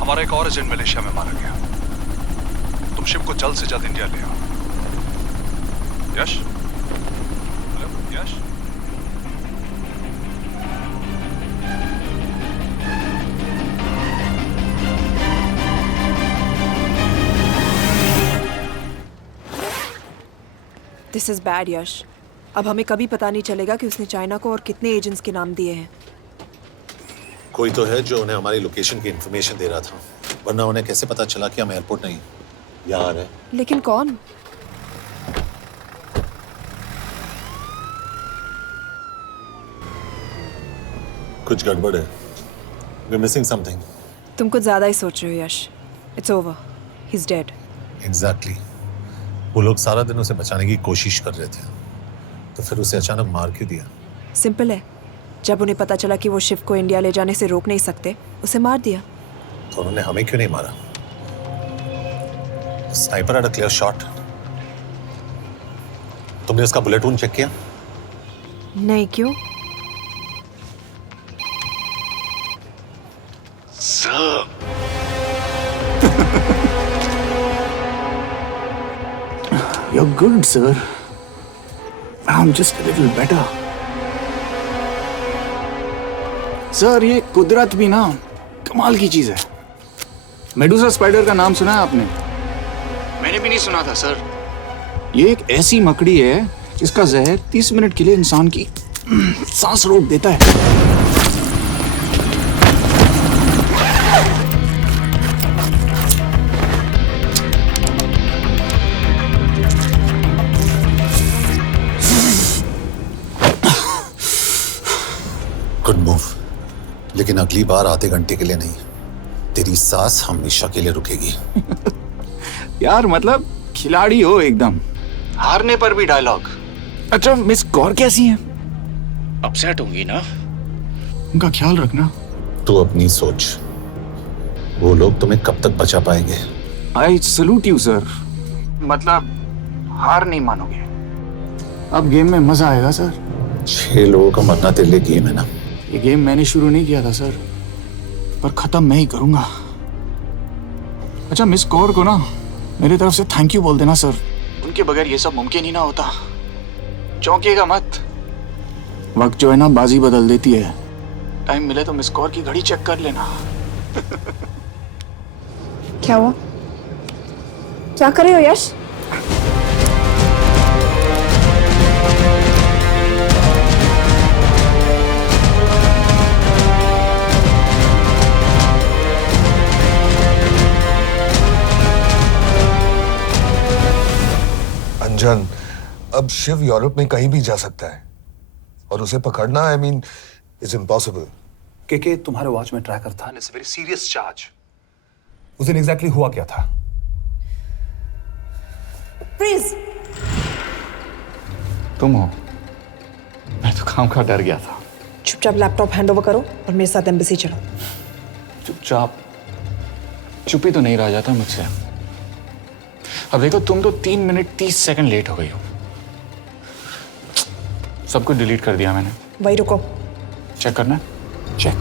हमारा एक और एजेंट मलेशिया में मारा गया। तुम शिप को जल्द से जल्द इंडिया ले आओ। Yash? Hello Yash? This is bad Yash. अब हमें कभी पता नहीं चलेगा कि उसने चाइना को और कितने एजेंट्स के नाम दिए हैं। कोई तो है जो उन्हें हमारी लोकेशन की इंफॉर्मेशन दे रहा था, वरना उन्हें कैसे पता चला कि हम एयरपोर्ट नहीं यहाँ आ रहे हैं? लेकिन कौन? कुछ गड़बड़ है। We're missing something. तुम कुछ ज्यादा ही सोच रहे हो Yash. It's over, he is dead. Exactly. वो लोग सारा दिन उसे बचाने की कोशिश कर रहे थे, तो फिर उसे अचानक मार क्यों दिया? सिंपल है, जब उन्हें पता चला कि वो शिव को इंडिया ले जाने से रोक नहीं सकते, उसे मार दिया। तो उन्होंने हमें क्यों नहीं मारा? Sniper had a clear shot. तुमने उसका बुलेट वूंड चेक किया? नहीं, क्यों? Sir. You're good, sir. I'm just a little better. Sir, ये कुदरत भी ना कमाल की चीज है। मेडुसा स्पाइडर का नाम सुना है आपने? मैंने भी नहीं सुना था सर। ये एक ऐसी मकड़ी है जिसका जहर 30 मिनट के लिए इंसान की सांस रोक देता है। गुड मूव, लेकिन अगली बार आधे घंटे के लिए नहीं, तेरी सांस हमेशा के लिए रुकेगी। यार मतलब खिलाड़ी हो एकदम, हारने पर भी डायलॉग। अच्छा, मिस कौर कैसी हैं? अपसेट होंगी ना? उनका ख्याल रखना। तू अपनी सोच, वो लोग तुम्हें कब तक बचा पाएंगे? I salute you sir. मतलब हार नहीं मानोगे। अब गेम में मजा आएगा सर। 6 लोगों का मरना तेरे लिए गेम है ना? ये गेम मैंने शुरू नहीं किया था सर, पर खत्म मैं ही करूंगा। अच्छा, मिस कौर को ना मेरी तरफ से थैंक यू बोल देना सर। उनके बगैर ये सब मुमकिन ही ना होता। चौंकिएगा मत, वक्त जो है ना बाजी बदल देती है। टाइम मिले तो मिस कौर की घड़ी चेक कर लेना। क्या हुआ? क्या कर रहे हो यश? अंजन, अब शिव यूरोप में कहीं भी जा सकता है और उसे पकड़ना, आई मीन, इज इम्पॉसिबल। के तुम्हारे वॉच में ट्रैकर था, it's a very serious charge. उस दिन एग्जैक्टली हुआ क्या था? प्लीज। तुम हो? मैं तो काम का डर गया था। चुपचाप लैपटॉप हैंड ओवर करो और मेरे साथ एम्बेसी चलो। चुपचाप? चुप ही तो नहीं रहा जाता मुझसे। अब देखो, तुम तो 3 मिनट 30 सेकंड लेट हो गई हो। सब कुछ डिलीट कर दिया मैंने। वही रुको, चेक करना है? चेक।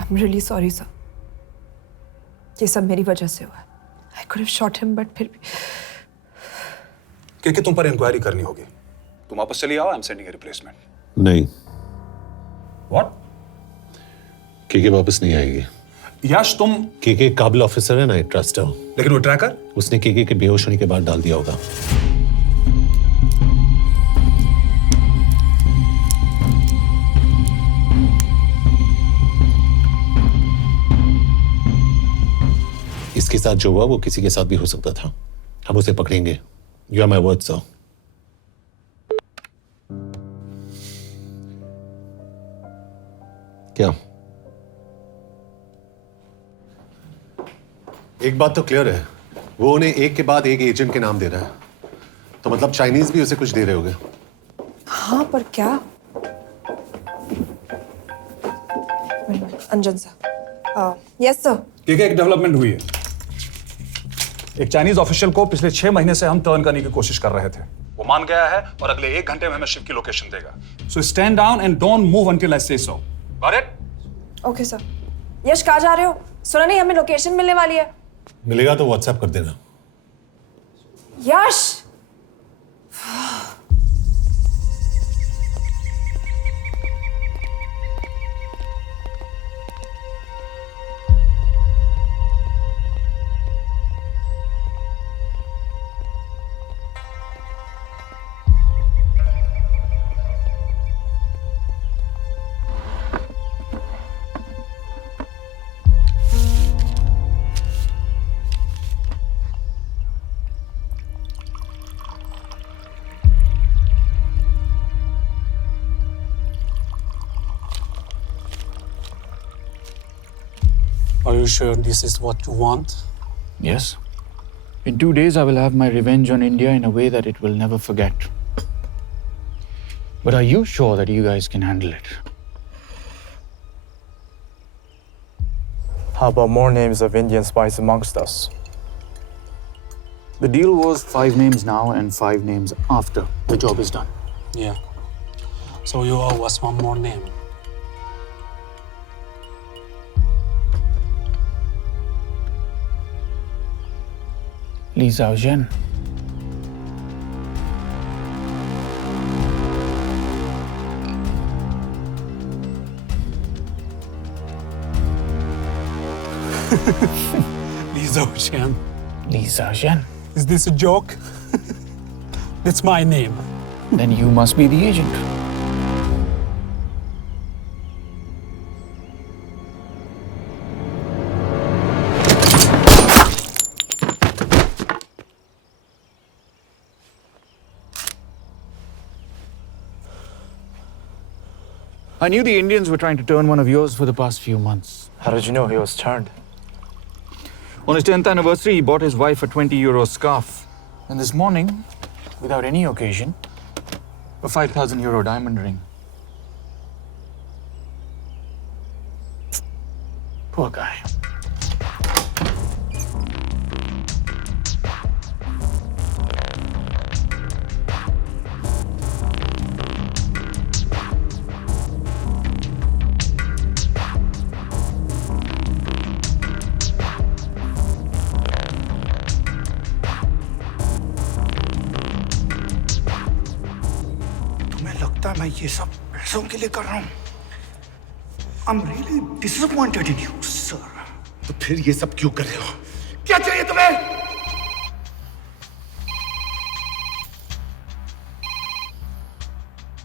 अब I'm really sorry, sir. ये सब मेरी वजह से हुआ है. I could have shot him, but फिर भी. कि तुम पर इंक्वायरी करनी होगी. तुम वापस चली आओ. I'm sending a replacement. नहीं. What? केके वापस नहीं आएगी. यश तुम केके काबिल ऑफिसर है ना, ट्रस्ट है. लेकिन वो ट्रैकर? उसने केके के बेहोश होने के बाद डाल दिया होगा. इसके साथ जो हुआ वो किसी के साथ भी हो सकता था. हम उसे पकड़ेंगे. You are my word, sir. क्या? एक बात तो क्लियर है, वो उन्हें एक के बाद एक एजेंट के नाम दे रहा है. तो मतलब चाइनीज भी उसे कुछ दे रहे होंगे. हाँ, पर क्या? Anjan sir. Yes sir. KK एक डेवलपमेंट हुई है. एक चाइनीज ऑफिशियल को पिछले 6 महीने से हम टर्न करने की कोशिश कर रहे थे. वो मान गया है और अगले 1 घंटे में हमें शिप की लोकेशन देगा. So stand down and don't move until I say so. Got it? Okay sir. Yash, कहाँ जा रहे हो? सुना नहीं, हमें लोकेशन मिलने वाली है. मिलेगा तो व्हाट्सएप कर देना. यश. Are you sure this is what you want? Yes. In 2 days, I will have my revenge on India in a way that it will never forget. But are you sure that you guys can handle it? How about more names of Indian spies amongst us? The deal was 5 names now and 5 names after the job is done. Yeah. So you owe us one more name. Li Xiaozhen. Li Xiaozhen. Li Xiaozhen. Is this a joke? That's my name. Then you must be the agent. I knew the Indians were trying to turn one of yours for the past few months. How did you know he was turned? On his 10th anniversary, he bought his wife a 20-euro scarf. And this morning, without any occasion, a 5,000-euro diamond ring. Poor guy. मैं ये सब पैसों के लिए कर रहा हूँ. I'm really disappointed in you, sir. तो फिर ये सब क्यों कर रहे हो? क्या चाहिए तुम्हें?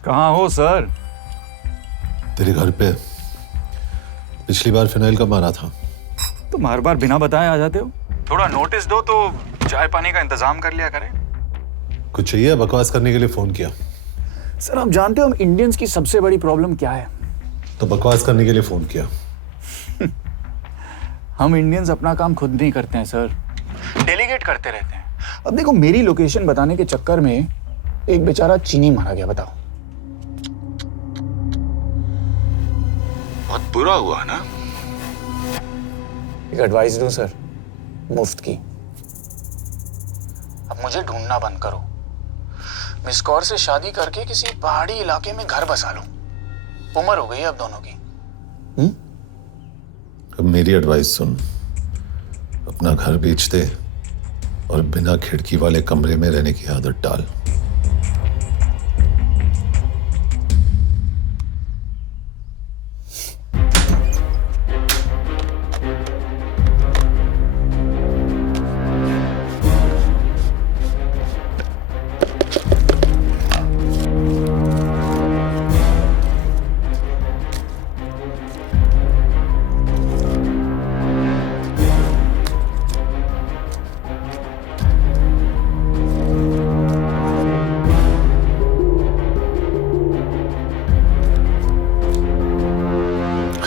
कहाँ हो सर? तेरे घर पे. पिछली बार फिनाइल का मारा था. तुम हर बार बिना बताए आ जाते हो. थोड़ा नोटिस दो तो चाय पानी का इंतजाम कर लिया करें. कुछ चाहिए? बकवास करने के लिए फोन किया. सर, आप जानते हो हम इंडियंस की सबसे बड़ी प्रॉब्लम क्या है? तो बकवास करने के लिए फोन किया. हम इंडियंस अपना काम खुद नहीं करते हैं सर, डेलीगेट करते रहते हैं. अब देखो, मेरी लोकेशन बताने के चक्कर में एक बेचारा चीनी मारा गया. बताओ, बहुत बुरा हुआ ना? एक एडवाइस दूं सर, मुफ्त की. अब मुझे ढूंढना बंद करो. मिस कौर से शादी करके किसी पहाड़ी इलाके में घर बसा लो. उम्र हो गई अब दोनों की. अब मेरी एडवाइस सुन, अपना घर बेच दे और बिना खिड़की वाले कमरे में रहने की आदत डाल।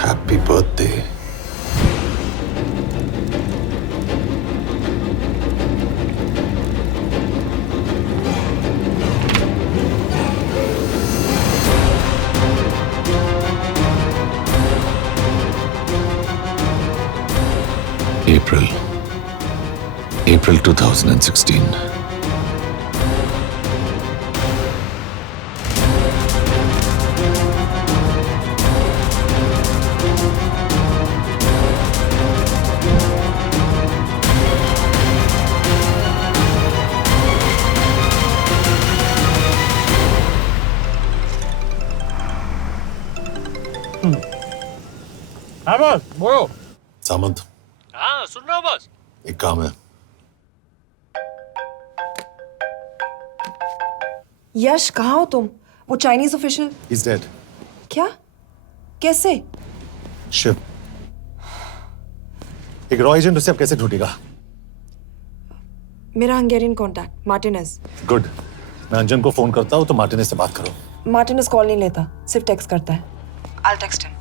Happy birthday. April 2016. हाँ बॉस बोलो। सामंत, हाँ सुन रहा हूँ बॉस। एक काम है। यश, कहाँ हो तुम? वो चाइनीज ऑफिशियल। He's dead. क्या? कैसे? शिव, एक रॉ एजेंट उसे अब कैसे ढूंढेगा? मेरा हंगेरियन कॉन्टैक्ट मार्टिनेज। गुड, मैं अंजन को फोन करता हूँ तो मार्टिनेज से बात करो। मार्टिनेज कॉल नहीं लेता, सिर्फ टेक्स्ट करता है। I'll text him.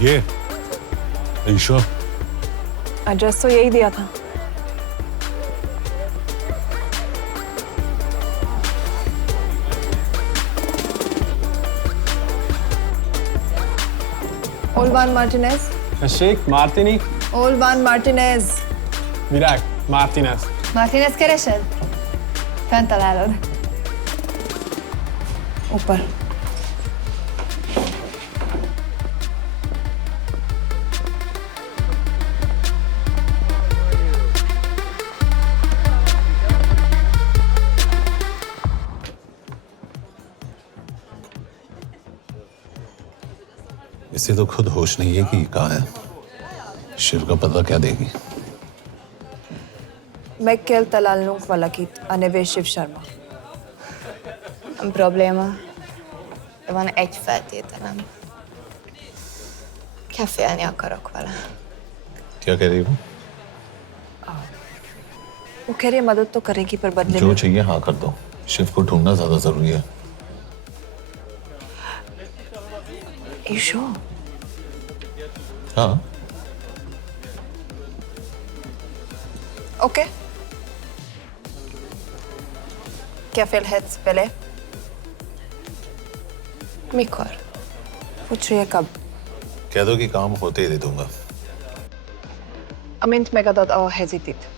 ये ईशो एड्रेस तो यही दिया था। Olvan Martinez. Sheikh Martini. Olvan Martinez. Virág Martinez. Martinez keresed? Fent találod. ऊपर। इसे तो खुद होश नहीं है कि कहाँ है। शिव का पता क्या देगी? Mekkel találnunk valakit, a neve Shiv Sharma. Nem probléma. De van egy feltételem. Kefélni akarok vele. क्या कह रही हो? वो कह रही है मदद तो करेगी पर बदले जो में। चाहिए हाँ कर दो। शिव को ढूंढना ज्यादा जरूरी है। You sure? हाँ। Okay. Kefél hetsz vele? Mikor? पूछ रही है कब? कह दो कि काम होते ही दे दूंगा। Amint megadod a hezitit.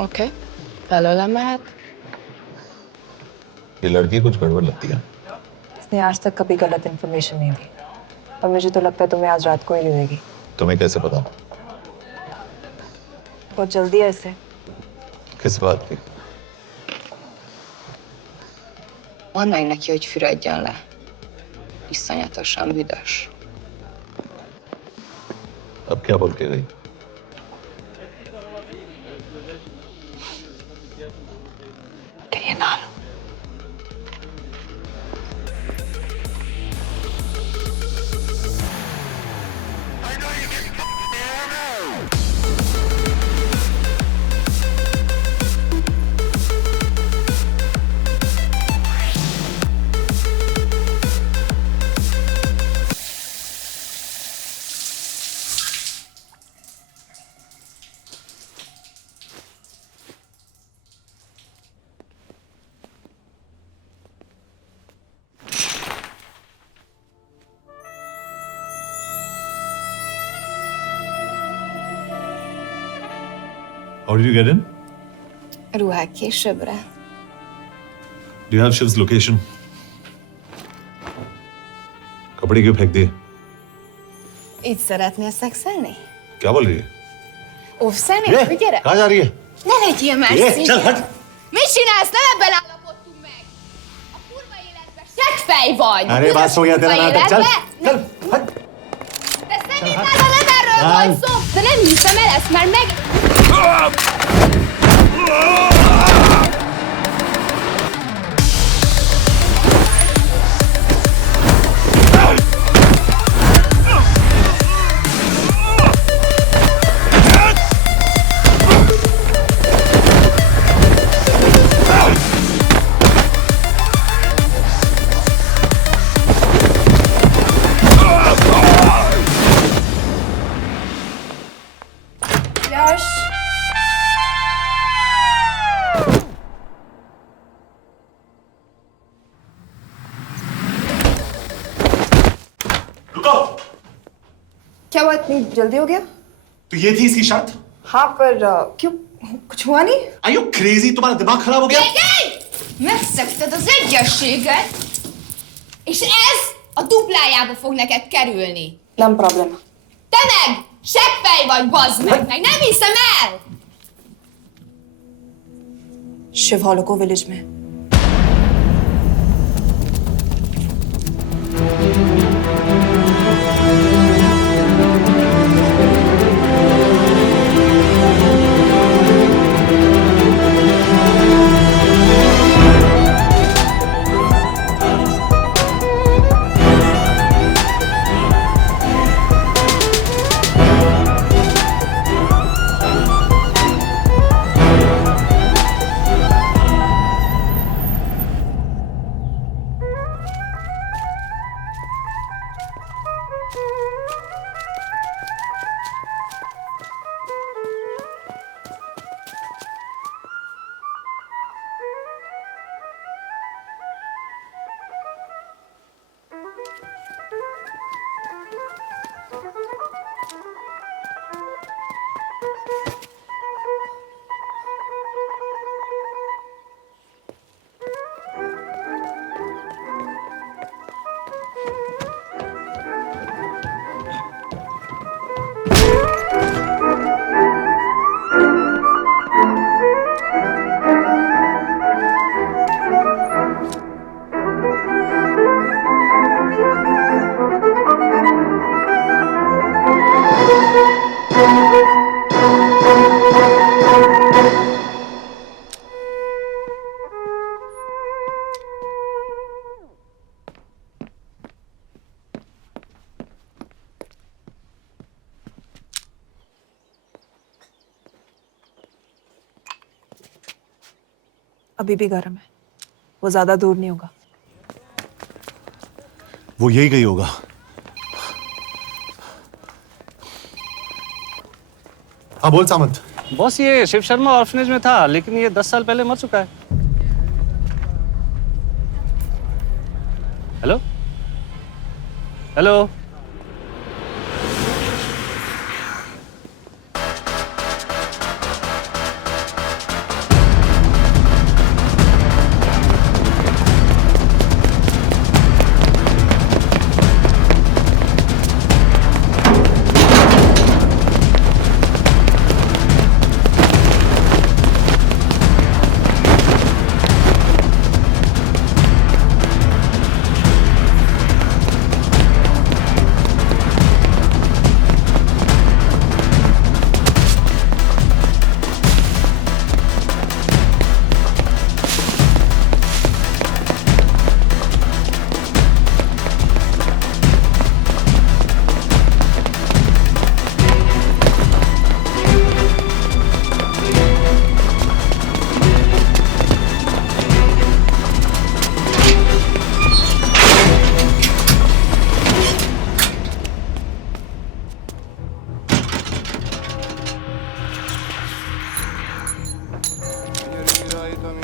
Oké. Belőle mehet. ये लड़की कुछ गड़बड़ लगती है। इसने आज तक कभी गलत इन्फॉर्मेशन नहीं दी और मुझे तो लगता है तुम्हें आज रात को ही ले लेगी। तुम्हें कैसे पता? बहुत जल्दी है इसे। किस बात की? Mondd meg neki, hogy fürödjön le. Iszonyatosan büdös. अब क्या बोल के गई? ये ना How did you get in? Ruhák későbbre. Do you have Shiv's location? कपड़े क्यों फेंक दिए? Itt szeretnél szexelni? क्या बोल रही है? Óvszernél? ये, Hogy gyere? कहाँ जा रही है? Ne legyél már ये, színes! चल हट! Mit csinálsz? Nem ebben állapodtunk meg! A kurva életben seggfej vagy! अरे बात हो गया तेरा नाटक, चल! चल, हट! De szerintem nem erről van szó! De nem hiszem el ezt, mert meg... Yash! रुको। क्या हुआ, इतनी जल्दी हो गया? तो ये थी इसकी शर्त? हाँ, पर क्यों, कुछ हुआ नहीं? Are you crazy? तुम्हारा दिमाग खराब हो गया? Megszegted az egyességet, és ez a duplájába fog neked kerülni. Nem probléma. Te meg! Seggfej vagy, bazd meg! Nem hiszem el! Shiv हॉलोको विलेज में। अभी भी गर्म है, वो ज्यादा दूर नहीं होगा। वो यही गई होगा। हाँ बोल सामंत। बॉस ये शिव शर्मा ऑर्फनेज में था, लेकिन ये 10 साल पहले मर चुका है। Hello hello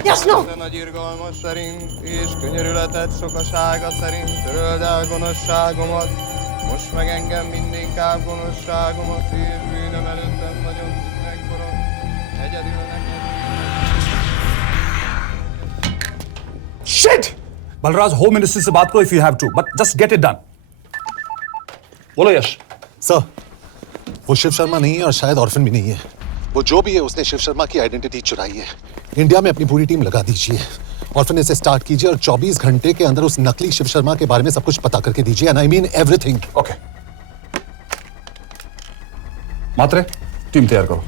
Jasno! Nagy irgalmas szerint, és könyörületet sokasága szerint töröld el gonoszságomat, most meg engem mindinkább gonoszságomat, és bűnöm előttem nagyon megborod. Shit! Balraj, home ministry से बात करो if you have to, but just get it done. बोलो यश। Sir, वो शिव शर्मा नहीं है और शायद orphan भी नहीं है। वो जो भी है उसने शिव शर्मा की आइडेंटिटी चुराई है। इंडिया में अपनी पूरी टीम लगा दीजिए, ऑर्फनेज से स्टार्ट कीजिए और 24 घंटे के अंदर उस नकली शिव शर्मा के बारे में सब कुछ पता करके दीजिए। And I mean everything. Okay. Matre, team तैयार करो।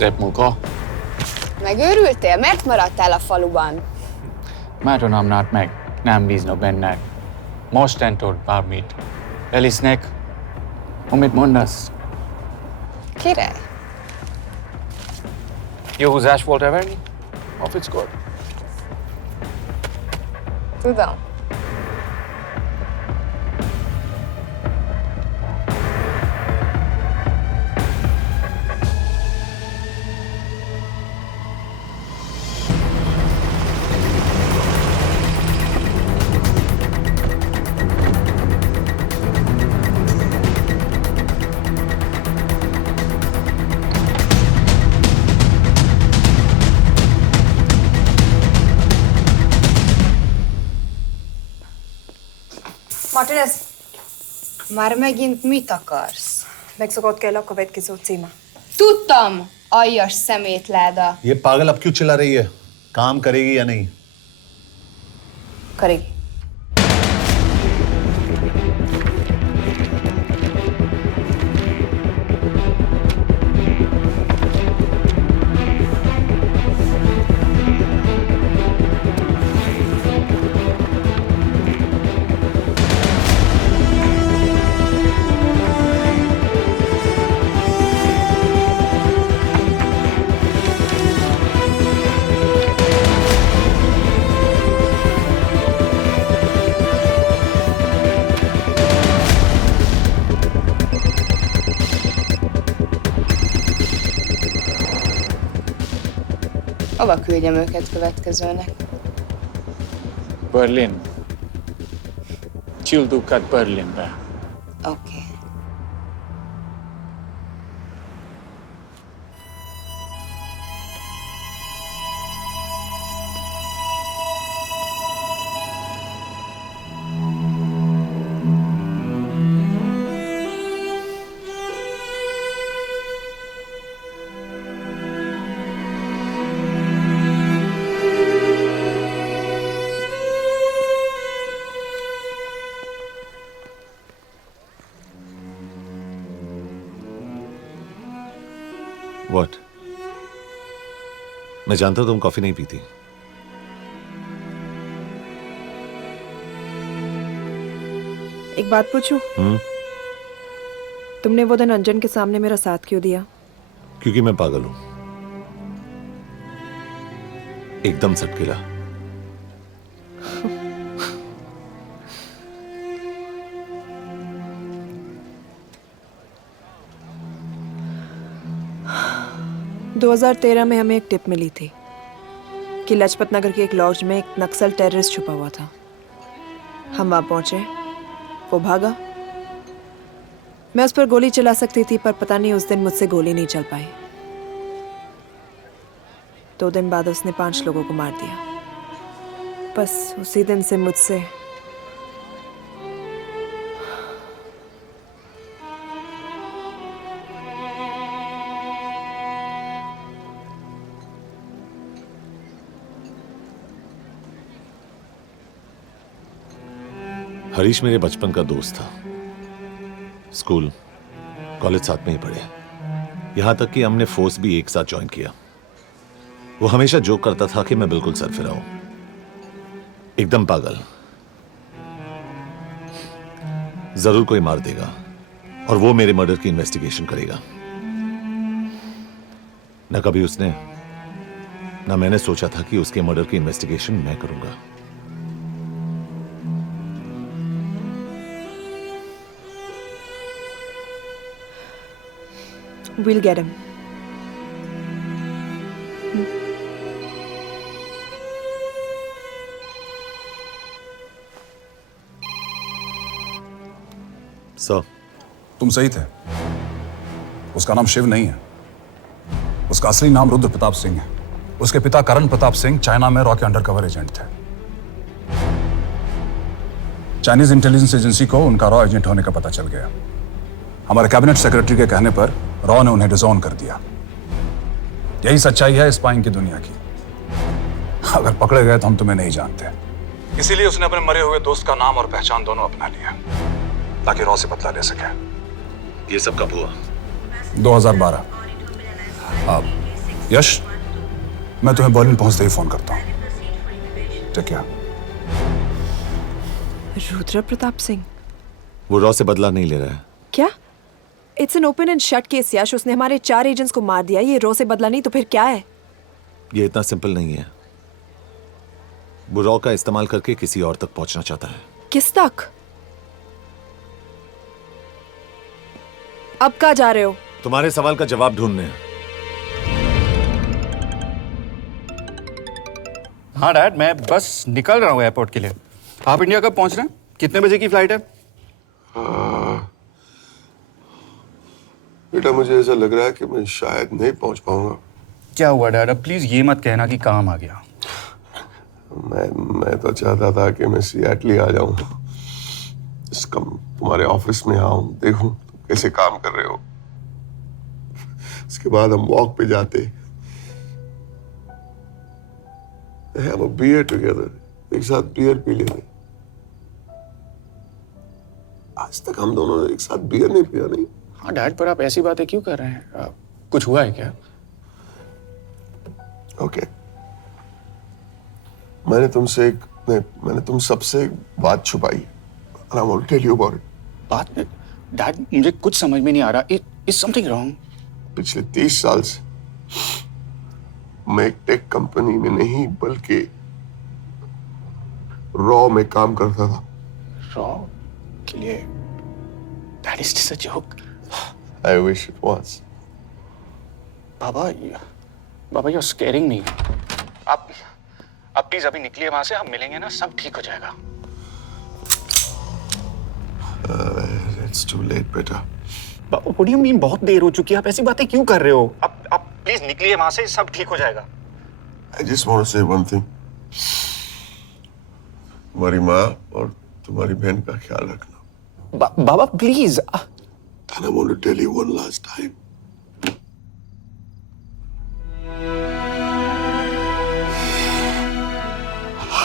Szép munka. Megőrültél? Miért maradtál a faluban? Mert nem nárt meg, nem bíznak bennek. Mostantól bármit. Elisnek, amit mondasz. Király. Jó húzás volt Everni? Ofickor? Tudom. Martinez, Már megint mit akarsz? megszokott kell a Kuwait ki címe. Tudtam, aljas szemétláda. ये पागल अब क्यों चिल्ला रही है? काम करेगी या नहीं? करेगी। Hova küldjem őket következőnek? Berlin. Küld őket Berlinbe. Oké. What? मैं जानता हूं तुम कॉफी नहीं पीती। एक बात पूछूं? तुमने वो दिन अंजन के सामने मेरा साथ क्यों दिया? क्योंकि मैं पागल हूं, एकदम सटकेला। – 2013 में हमें एक टिप मिली थी कि लाजपत नगर के एक लॉज में एक नक्सल टेररिस्ट छुपा हुआ था। हम वहां पहुंचे, वो भागा। मैं उस पर गोली चला सकती थी, पर पता नहीं उस दिन मुझसे गोली नहीं चल पाई। 2 दिन बाद उसने 5 लोगों को मार दिया। बस उसी दिन से मुझसे हरीश मेरे बचपन का दोस्त था। स्कूल, कॉलेज साथ में ही पढ़े। यहां तक कि हमने फोर्स भी एक साथ ज्वाइन किया। वो हमेशा जोक करता था कि मैं बिल्कुल सरफिरा हूं, एकदम पागल। जरूर कोई मार देगा और वो मेरे मर्डर की इन्वेस्टिगेशन करेगा। न कभी उसने, न मैंने सोचा था कि उसके मर्डर की इन्वेस्टिगेशन मैं करूंगा। We'll get him. सर, तुम सही थे। उसका नाम शिव नहीं है, उसका असली नाम रुद्र प्रताप सिंह है। उसके पिता करण प्रताप सिंह चाइना में रॉ के अंडरकवर एजेंट थे। चाइनीज इंटेलिजेंस एजेंसी को उनका रॉ एजेंट होने का पता चल गया। हमारे कैबिनेट सेक्रेटरी के कहने पर रॉ ने उन्हें डिसऑन कर दिया। यही सच्चाई है स्पाइंग की दुनिया की। अगर पकड़े गए तो हम तुम्हें नहीं जानते, इसीलिए उसने अपने मरे हुए दोस्त का नाम और पहचान दोनों अपना लिया ताकि रॉ से बदला ले सके। ये सब कब हुआ? 2012। अब यश, मैं तुम्हें बर्लिन पहुंचते ही फोन करता हूं। ठीक है। रुद्र प्रताप सिंह वो रॉ से बदला नहीं ले रहा है। क्या? It's an open and shut case Yash. उसने हमारे 4 एजेंट्स को मार दिया। ये रॉ से बदला नहीं तो फिर क्या है? ये इतना सिंपल नहीं है। वो रॉ का इस्तेमाल करके किसी और तक पहुंचना चाहता है। किस तक? अब कहाँ जा रहे हो? तुम्हारे सवाल का जवाब ढूंढने। हाँ डैड, मैं बस निकल रहा हूँ एयरपोर्ट के लिए। आप इंडिया कब पहुंच रहे हैं? कितने बजे की फ्लाइट है? बेटा, मुझे ऐसा लग रहा है कि मैं शायद नहीं पहुंच पाऊंगा। क्या हुआ डैड? अब प्लीज ये मत कहना कि काम आ गया। मैं तो चाहता था कि मैं सिएटल आ जाऊं, तुम्हारे ऑफिस में आऊं, देखूं तुम कैसे काम कर रहे हो। उसके बाद हम वॉक पे जाते, have a beer together, एक साथ बियर पी लेते। आज तक हम दोनों ने एक साथ बियर नहीं पिया। नहीं। हाँ डैड, पर आप ऐसी बातें क्यों कर रहे हैं? कुछ हुआ है क्या? ओके। मैंने तुम सबसे एक बात छुपाई। And I want to tell you about it. बात में डैड, मुझे कुछ समझ में नहीं आ रहा। Is something wrong? पिछले 30 साल से मैं एक टेक कंपनी में नहीं बल्कि रॉ में काम करता था। रॉ के लिए? That is just a joke. I wish it was. Baba you're scaring me. आप प्लीज अभी निकलिए वहां से, हम मिलेंगे ना, सब ठीक हो जाएगा। It's too late, बेटा। What do you mean बहुत देर हो चुकी है? आप ऐसी बातें क्यों कर रहे हो? आप प्लीज निकलिए वहां से, सब ठीक हो जाएगा। I just want to say one thing. तुम्हारी माँ और तुम्हारी बहन का ख्याल रखना। बाबा please. And I want to tell you one last time.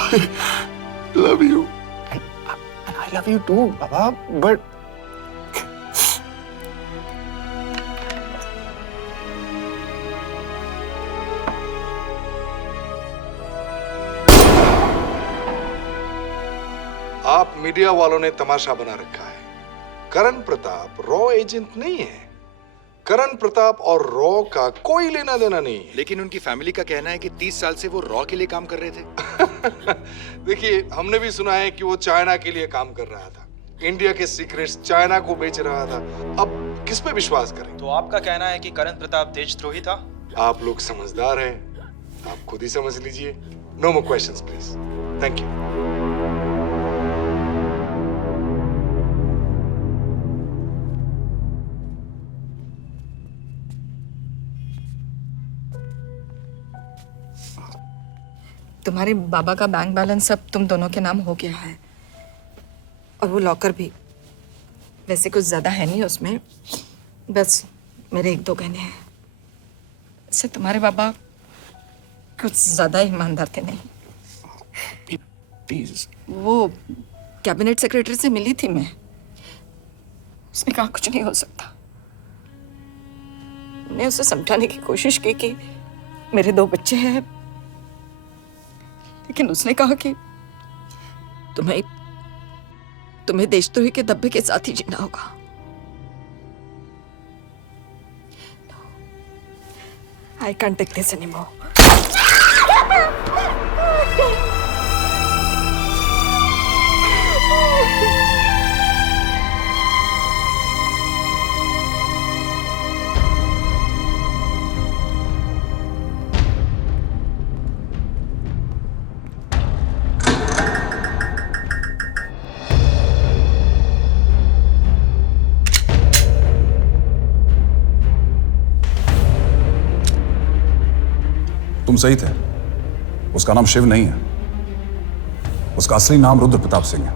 I love you. And I love you too, Baba, but आप मीडिया वालों ने तमाशा बना रखा है। करण प्रताप रॉ एजेंट नहीं है। करण प्रताप और रॉ का कोई लेना देना नहीं है। लेकिन उनकी फैमिली का कहना है कि 30 साल से वो रॉ के लिए काम कर रहे थे। देखिए, हमने भी सुना है कि वो चाइना के लिए काम कर रहा था, इंडिया के सीक्रेट्स चाइना को बेच रहा था। अब किस पे विश्वास करें? तो आपका कहना है कि करण प्रताप देशद्रोही था? आप लोग समझदार हैं, आप खुद ही समझ लीजिए। No more questions please. Thank you. तुम्हारे बाबा का बैंक बैलेंस अब तुम दोनों के नाम हो गया है, और वो लॉकर भी। वैसे कुछ ज्यादा है नहीं उसमें, बस मेरे 1-2 गहने हैं। इससे तुम्हारे बाबा कुछ ज्यादा ईमानदार थे नहीं। प्लीज। वो कैबिनेट सेक्रेटरी से मिली थी मैं, उसने कहा कुछ नहीं हो सकता। मैंने उसे समझाने की कोशिश की कि मेरे 2 बच्चे हैं, लेकिन उसने कहा कि तुम्हें देशद्रोही के धब्बे के साथ ही जीना होगा। I can't take this anymore. तुम सही थे। उसका नाम शिव नहीं है, उसका असली नाम रुद्र प्रताप सिंह है।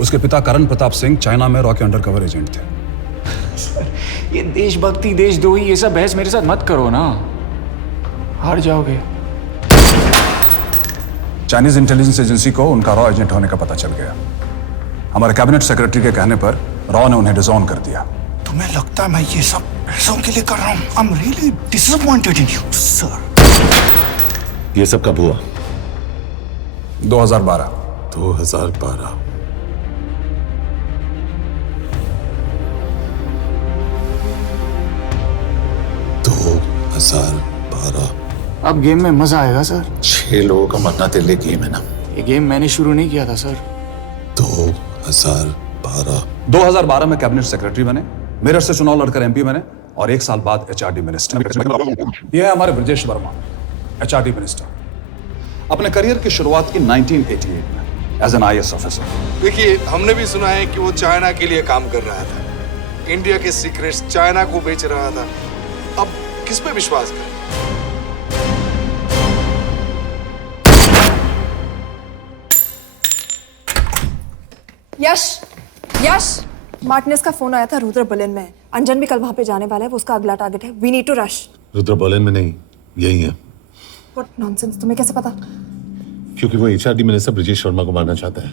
उसके पिता करण प्रताप सिंह चाइना में रॉ के अंडरकवर एजेंट थे। ये देशभक्ति देशद्रोही ये सब बहस मेरे साथ मत करो ना, हार जाओगे। चाइनीज इंटेलिजेंस एजेंसी को उनका रॉ एजेंट होने का पता चल गया। हमारे कैबिनेट सेक्रेटरी के कहने पर रॉ ने उन्हें डिसऑन कर दिया। तुम्हें लगता है मैं ये सब पैसों के लिए कर रहा हूँ? I'm really disappointed in you, sir. ये सब कब हुआ? 2012। 2012। अब गेम में मजा आएगा सर। 6 लोगों का मरना तेरे लिए गेम है ना? ये गेम मैंने शुरू नहीं किया था सर। 2012 में कैबिनेट सेक्रेटरी बने, मेरठ से चुनाव लड़कर एमपी बने और 1 साल बाद एचआरडी मिनिस्टर। यह है हमारे ब्रजेश वर्मा, एचआरडी मिनिस्टर। अपने करियर की शुरुआत की 1988 में एज एन IAS ऑफिसर। देखिए, हमने भी सुना है कि वो चाइना के लिए काम कर रहा था, इंडिया के सीक्रेट्स चाइना को बेच रहा था। अब किस पे विश्वास करें? यश, मार्टिनेज का फोन आया था, रुद्र बर्लिन में। अंजन भी कल वहां पे जाने वाला है, वो उसका अगला टारगेट है। We need to rush. Rudra Berlin में नहीं, यही है। व्हाट नॉनसेंस, तुम्हें कैसे पता? क्योंकि वो एचआरडी मिनिस्टर ब्रजेश वर्मा को मारना चाहता है,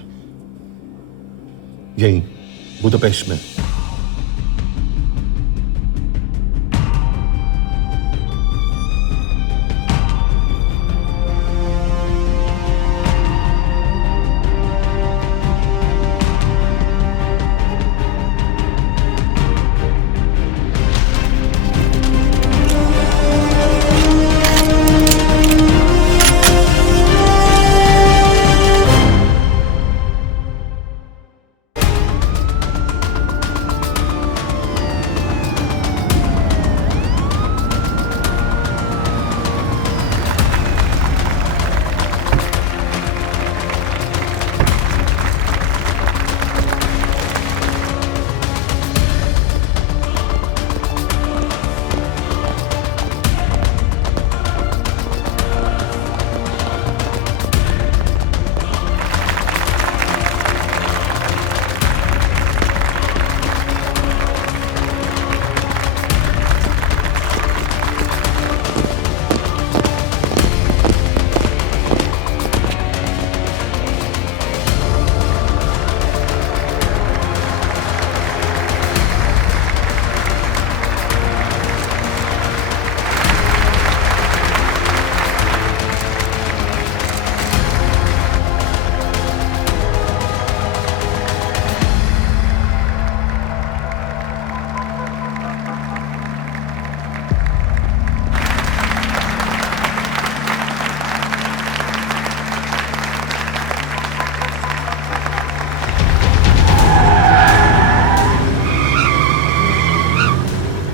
यही बुदापेस्ट में।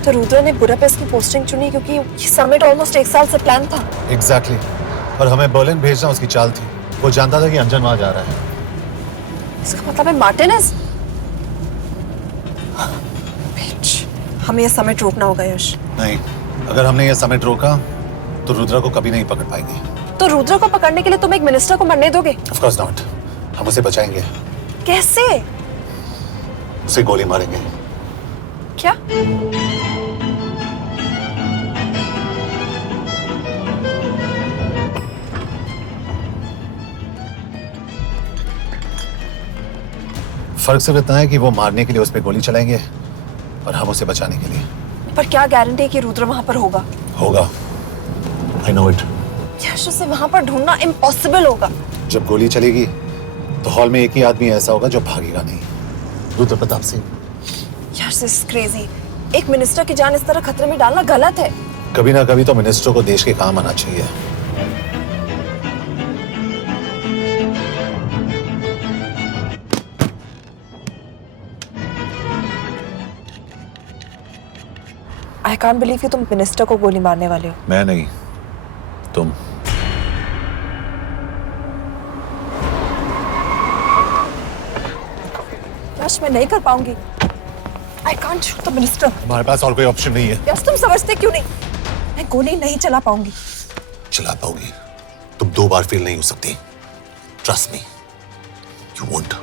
तो रुद्र ने बुडापेस्ट की पोस्टिंग चुनी क्योंकि ये समिट ऑलमोस्ट 1 साल से प्लान था। एग्जैक्टली। और हमें बर्लिन भेजना उसकी चाल थी। वो जानता था कि अंजन वहां जा रहा है। इसका मतलब है मार्टिनेज। हमें ये समिट रोकना होगा यश। नहीं, अगर हमने ये समिट रोका तो रुद्रा को कभी नहीं पकड़ पाएंगे। तो रुद्र को पकड़ने के लिए तुम एक मिनिस्टर को मरने दोगे? Of course not. हम उसे बचाएंगे। कैसे? उसे गोली मारेंगे। क्या? फर्क सिर्फ इतना है कि वो मारने के लिए उस पर गोली चलाएंगे और हम उसे बचाने के लिए। पर क्या गारंटी है कि रुद्र वहां पर होगा? होगा, आई नो इट। यश, उसे वहां पर ढूंढना इम्पॉसिबल होगा। जब गोली चलेगी तो हॉल में एक ही आदमी ऐसा होगा जो भागेगा नहीं, रुद्र प्रताप सिंह। यश, दिस इज क्रेजी। एक मिनिस्टर की जान इस तरह खतरे में डालना गलत है। कभी ना कभी तो मिनिस्टर को देश के काम आना चाहिए। आई कांट बिलीव कि तुम मिनिस्टर को गोली मारने वाले हो। मैं नहीं, तुम। यश, मैं नहीं कर पाऊंगी। I can't shoot the minister. हमारे पास और कोई ऑप्शन नहीं है। यश, तुम समझते क्यों नहीं? मैं गोली नहीं चला पाऊंगी। चला पाओगी, तुम 2 बार फेल नहीं हो सकती। Trust me, you won't.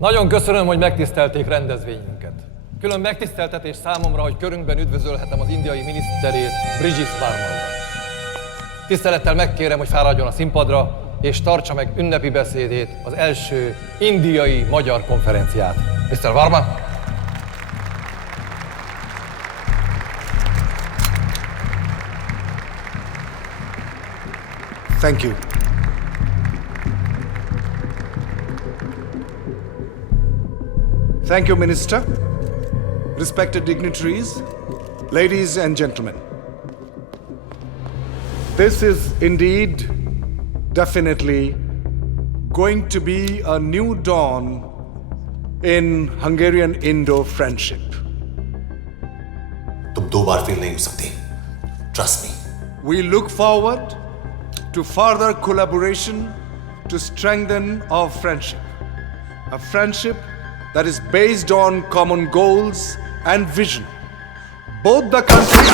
Nagyon köszönöm, hogy megtisztelték rendezvényünket. Külön megtiszteltetés számomra, hogy körünkben üdvözölhetem az indiai miniszterét, Brigitte Varman. Tisztelettel megkérem, hogy fáradjon a színpadra, és tartsa meg ünnepi beszédét az első indiai-magyar konferenciát. Mr. Varman? Thank you. Thank you, Minister. Respected dignitaries, ladies and gentlemen. This is indeed, definitely, going to be a new dawn in Hungarian-Indo friendship. तुम 2 बार fail नहीं हो सकती। Trust me. We look forward to further collaboration to strengthen our friendship. A friendship that is based on common goals and vision. Both the countries...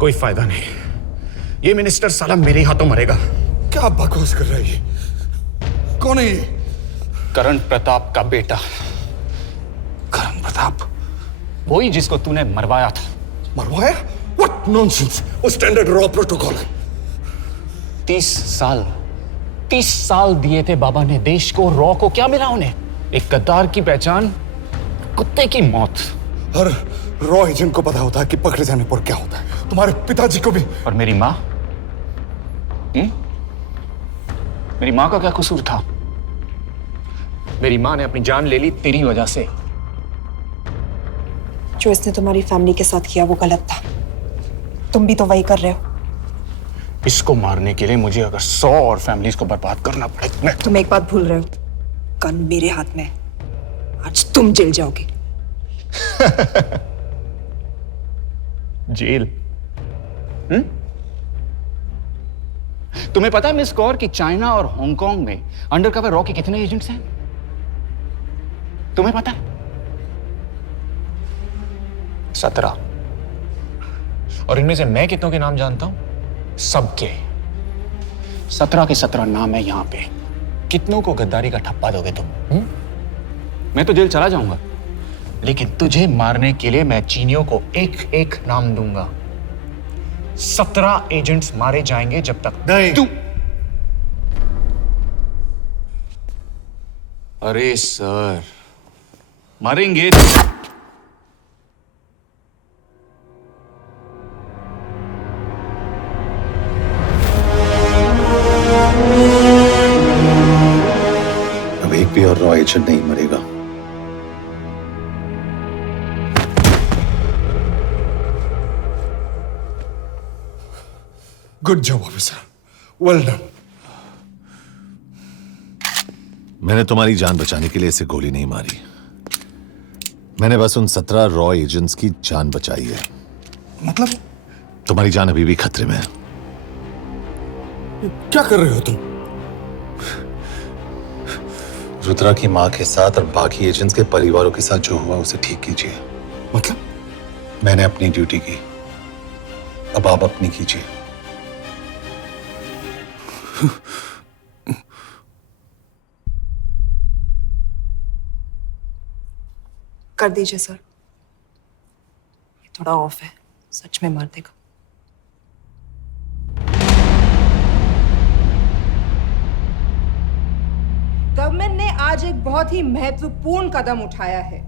कोई फायदा नहीं, ये minister साला मेरे हाथों मरेगा। क्या बकवास कर रहा है ये? कौन है ये? करण प्रताप का बेटा। करण प्रताप? वही जिसको तूने मरवाया था। मरवाया? What nonsense! वो स्टैंडर्ड रॉ प्रोटोकॉल है। 30 साल दिए थे बाबा ने देश को, रॉ को क्या मिला उन्हें? एक गद्दार की पहचान, कुत्ते की मौत। हर रॉ एजेंट को पता होता है कि पकड़े जाने पर क्या होता है। तुम्हारे पिताजी को भी। और मेरी माँ? मेरी माँ का क्या कसूर था? मेरी माँ ने अपनी जान ले ली तेरी वजह से। जो इसने तुम्हारी फैमिली के साथ किया वो गलत था। तुम भी तो वही कर रहे हो। इसको मारने के लिए मुझे अगर 100 और फैमिलीज को बर्बाद करना पड़े तो मैं... तुम एक बात भूल रहे हो, गन मेरे हाथ में। आज तुम जेल जाओगे। जेल? तुम्हें पता है मिस कौर कि चाइना और हांगकांग में अंडरकवर रॉ के कितने एजेंट्स हैं? तुम्हें पता है? 17। और इनमें से मैं कितनों के नाम जानता हूं? सबके। 17 के 17 नाम है यहां पे। कितनों को गद्दारी का ठप्पा दोगे तुम? मैं तो जेल चला जाऊंगा, लेकिन तुझे मारने के लिए मैं चीनियों को एक एक नाम दूंगा। 17 एजेंट्स मारे जाएंगे जब तक नहीं। तू... अरे सर, मारेंगे। अब एक भी और रॉ एजेंट नहीं मरेगा। Good job officer, well done. मैंने तुम्हारी जान बचाने के लिए इसे गोली नहीं मारी। मैंने बस उन 17 रॉ एजेंट्स की जान बचाई है। मतलब? तुम्हारी जान अभी भी खतरे में है। क्या कर रहे हो तुम? रुद्रा की मां के साथ और बाकी एजेंट्स के परिवारों के साथ जो हुआ उसे ठीक कीजिए। मतलब? मैंने अपनी ड्यूटी की, अब आप अपनी कीजिए। कर दीजिए सर, ये थोड़ा ऑफ है, सच में मार देगा। गवर्नमेंट ने आज एक बहुत ही महत्वपूर्ण कदम उठाया है।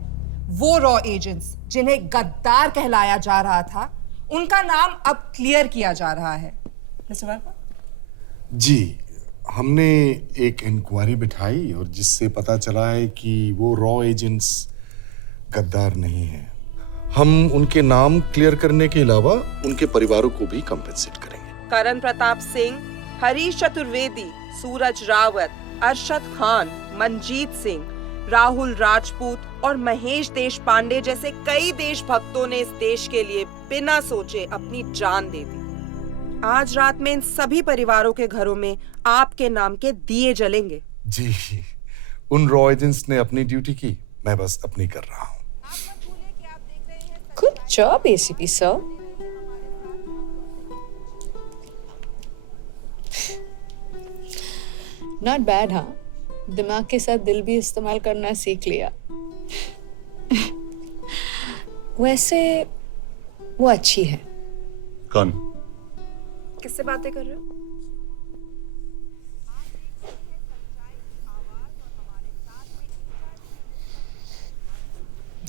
वो रॉ एजेंट्स जिन्हें गद्दार कहलाया जा रहा था, उनका नाम अब क्लियर किया जा रहा है। मिस्टर वर्मा? जी, हमने एक इंक्वायरी बिठाई और जिससे पता चला है कि वो रॉ एजेंट्स गद्दार नहीं हैं। हम उनके नाम क्लियर करने के अलावा उनके परिवारों को भी कंपेंसेट करेंगे। करण प्रताप सिंह, हरीश चतुर्वेदी, सूरज रावत, अरशद खान, मनजीत सिंह, राहुल राजपूत और महेश देशपांडे जैसे कई देशभक्तों ने इस देश के लिए बिना सोचे अपनी जान दे दी। आज रात में इन सभी परिवारों के घरों में आपके नाम के दिए जलेंगे। जी, उन रॉ एजेंट्स ने अपनी ड्यूटी की, मैं बस अपनी कर रहा हूँ। Good job, ACP sir. Not bad, हाँ? दिमाग के साथ दिल भी इस्तेमाल करना सीख लिया। वैसे वो अच्छी है। कौन? किससे बातें कर रहे हो?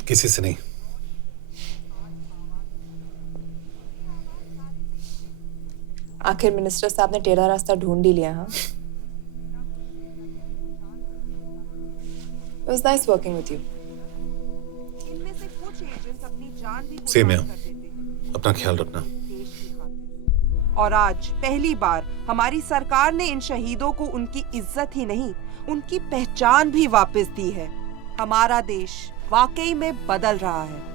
किसी से नहीं। आखिर मिनिस्टर साहब ने टेढ़ा रास्ता ढूंढ ही लिया। हाँ, It was nice working with you. Same है। अपना ख्याल रखना। और आज पहली बार हमारी सरकार ने इन शहीदों को उनकी इज्जत ही नहीं, उनकी पहचान भी वापस दी है। हमारा देश वाकई में बदल रहा है।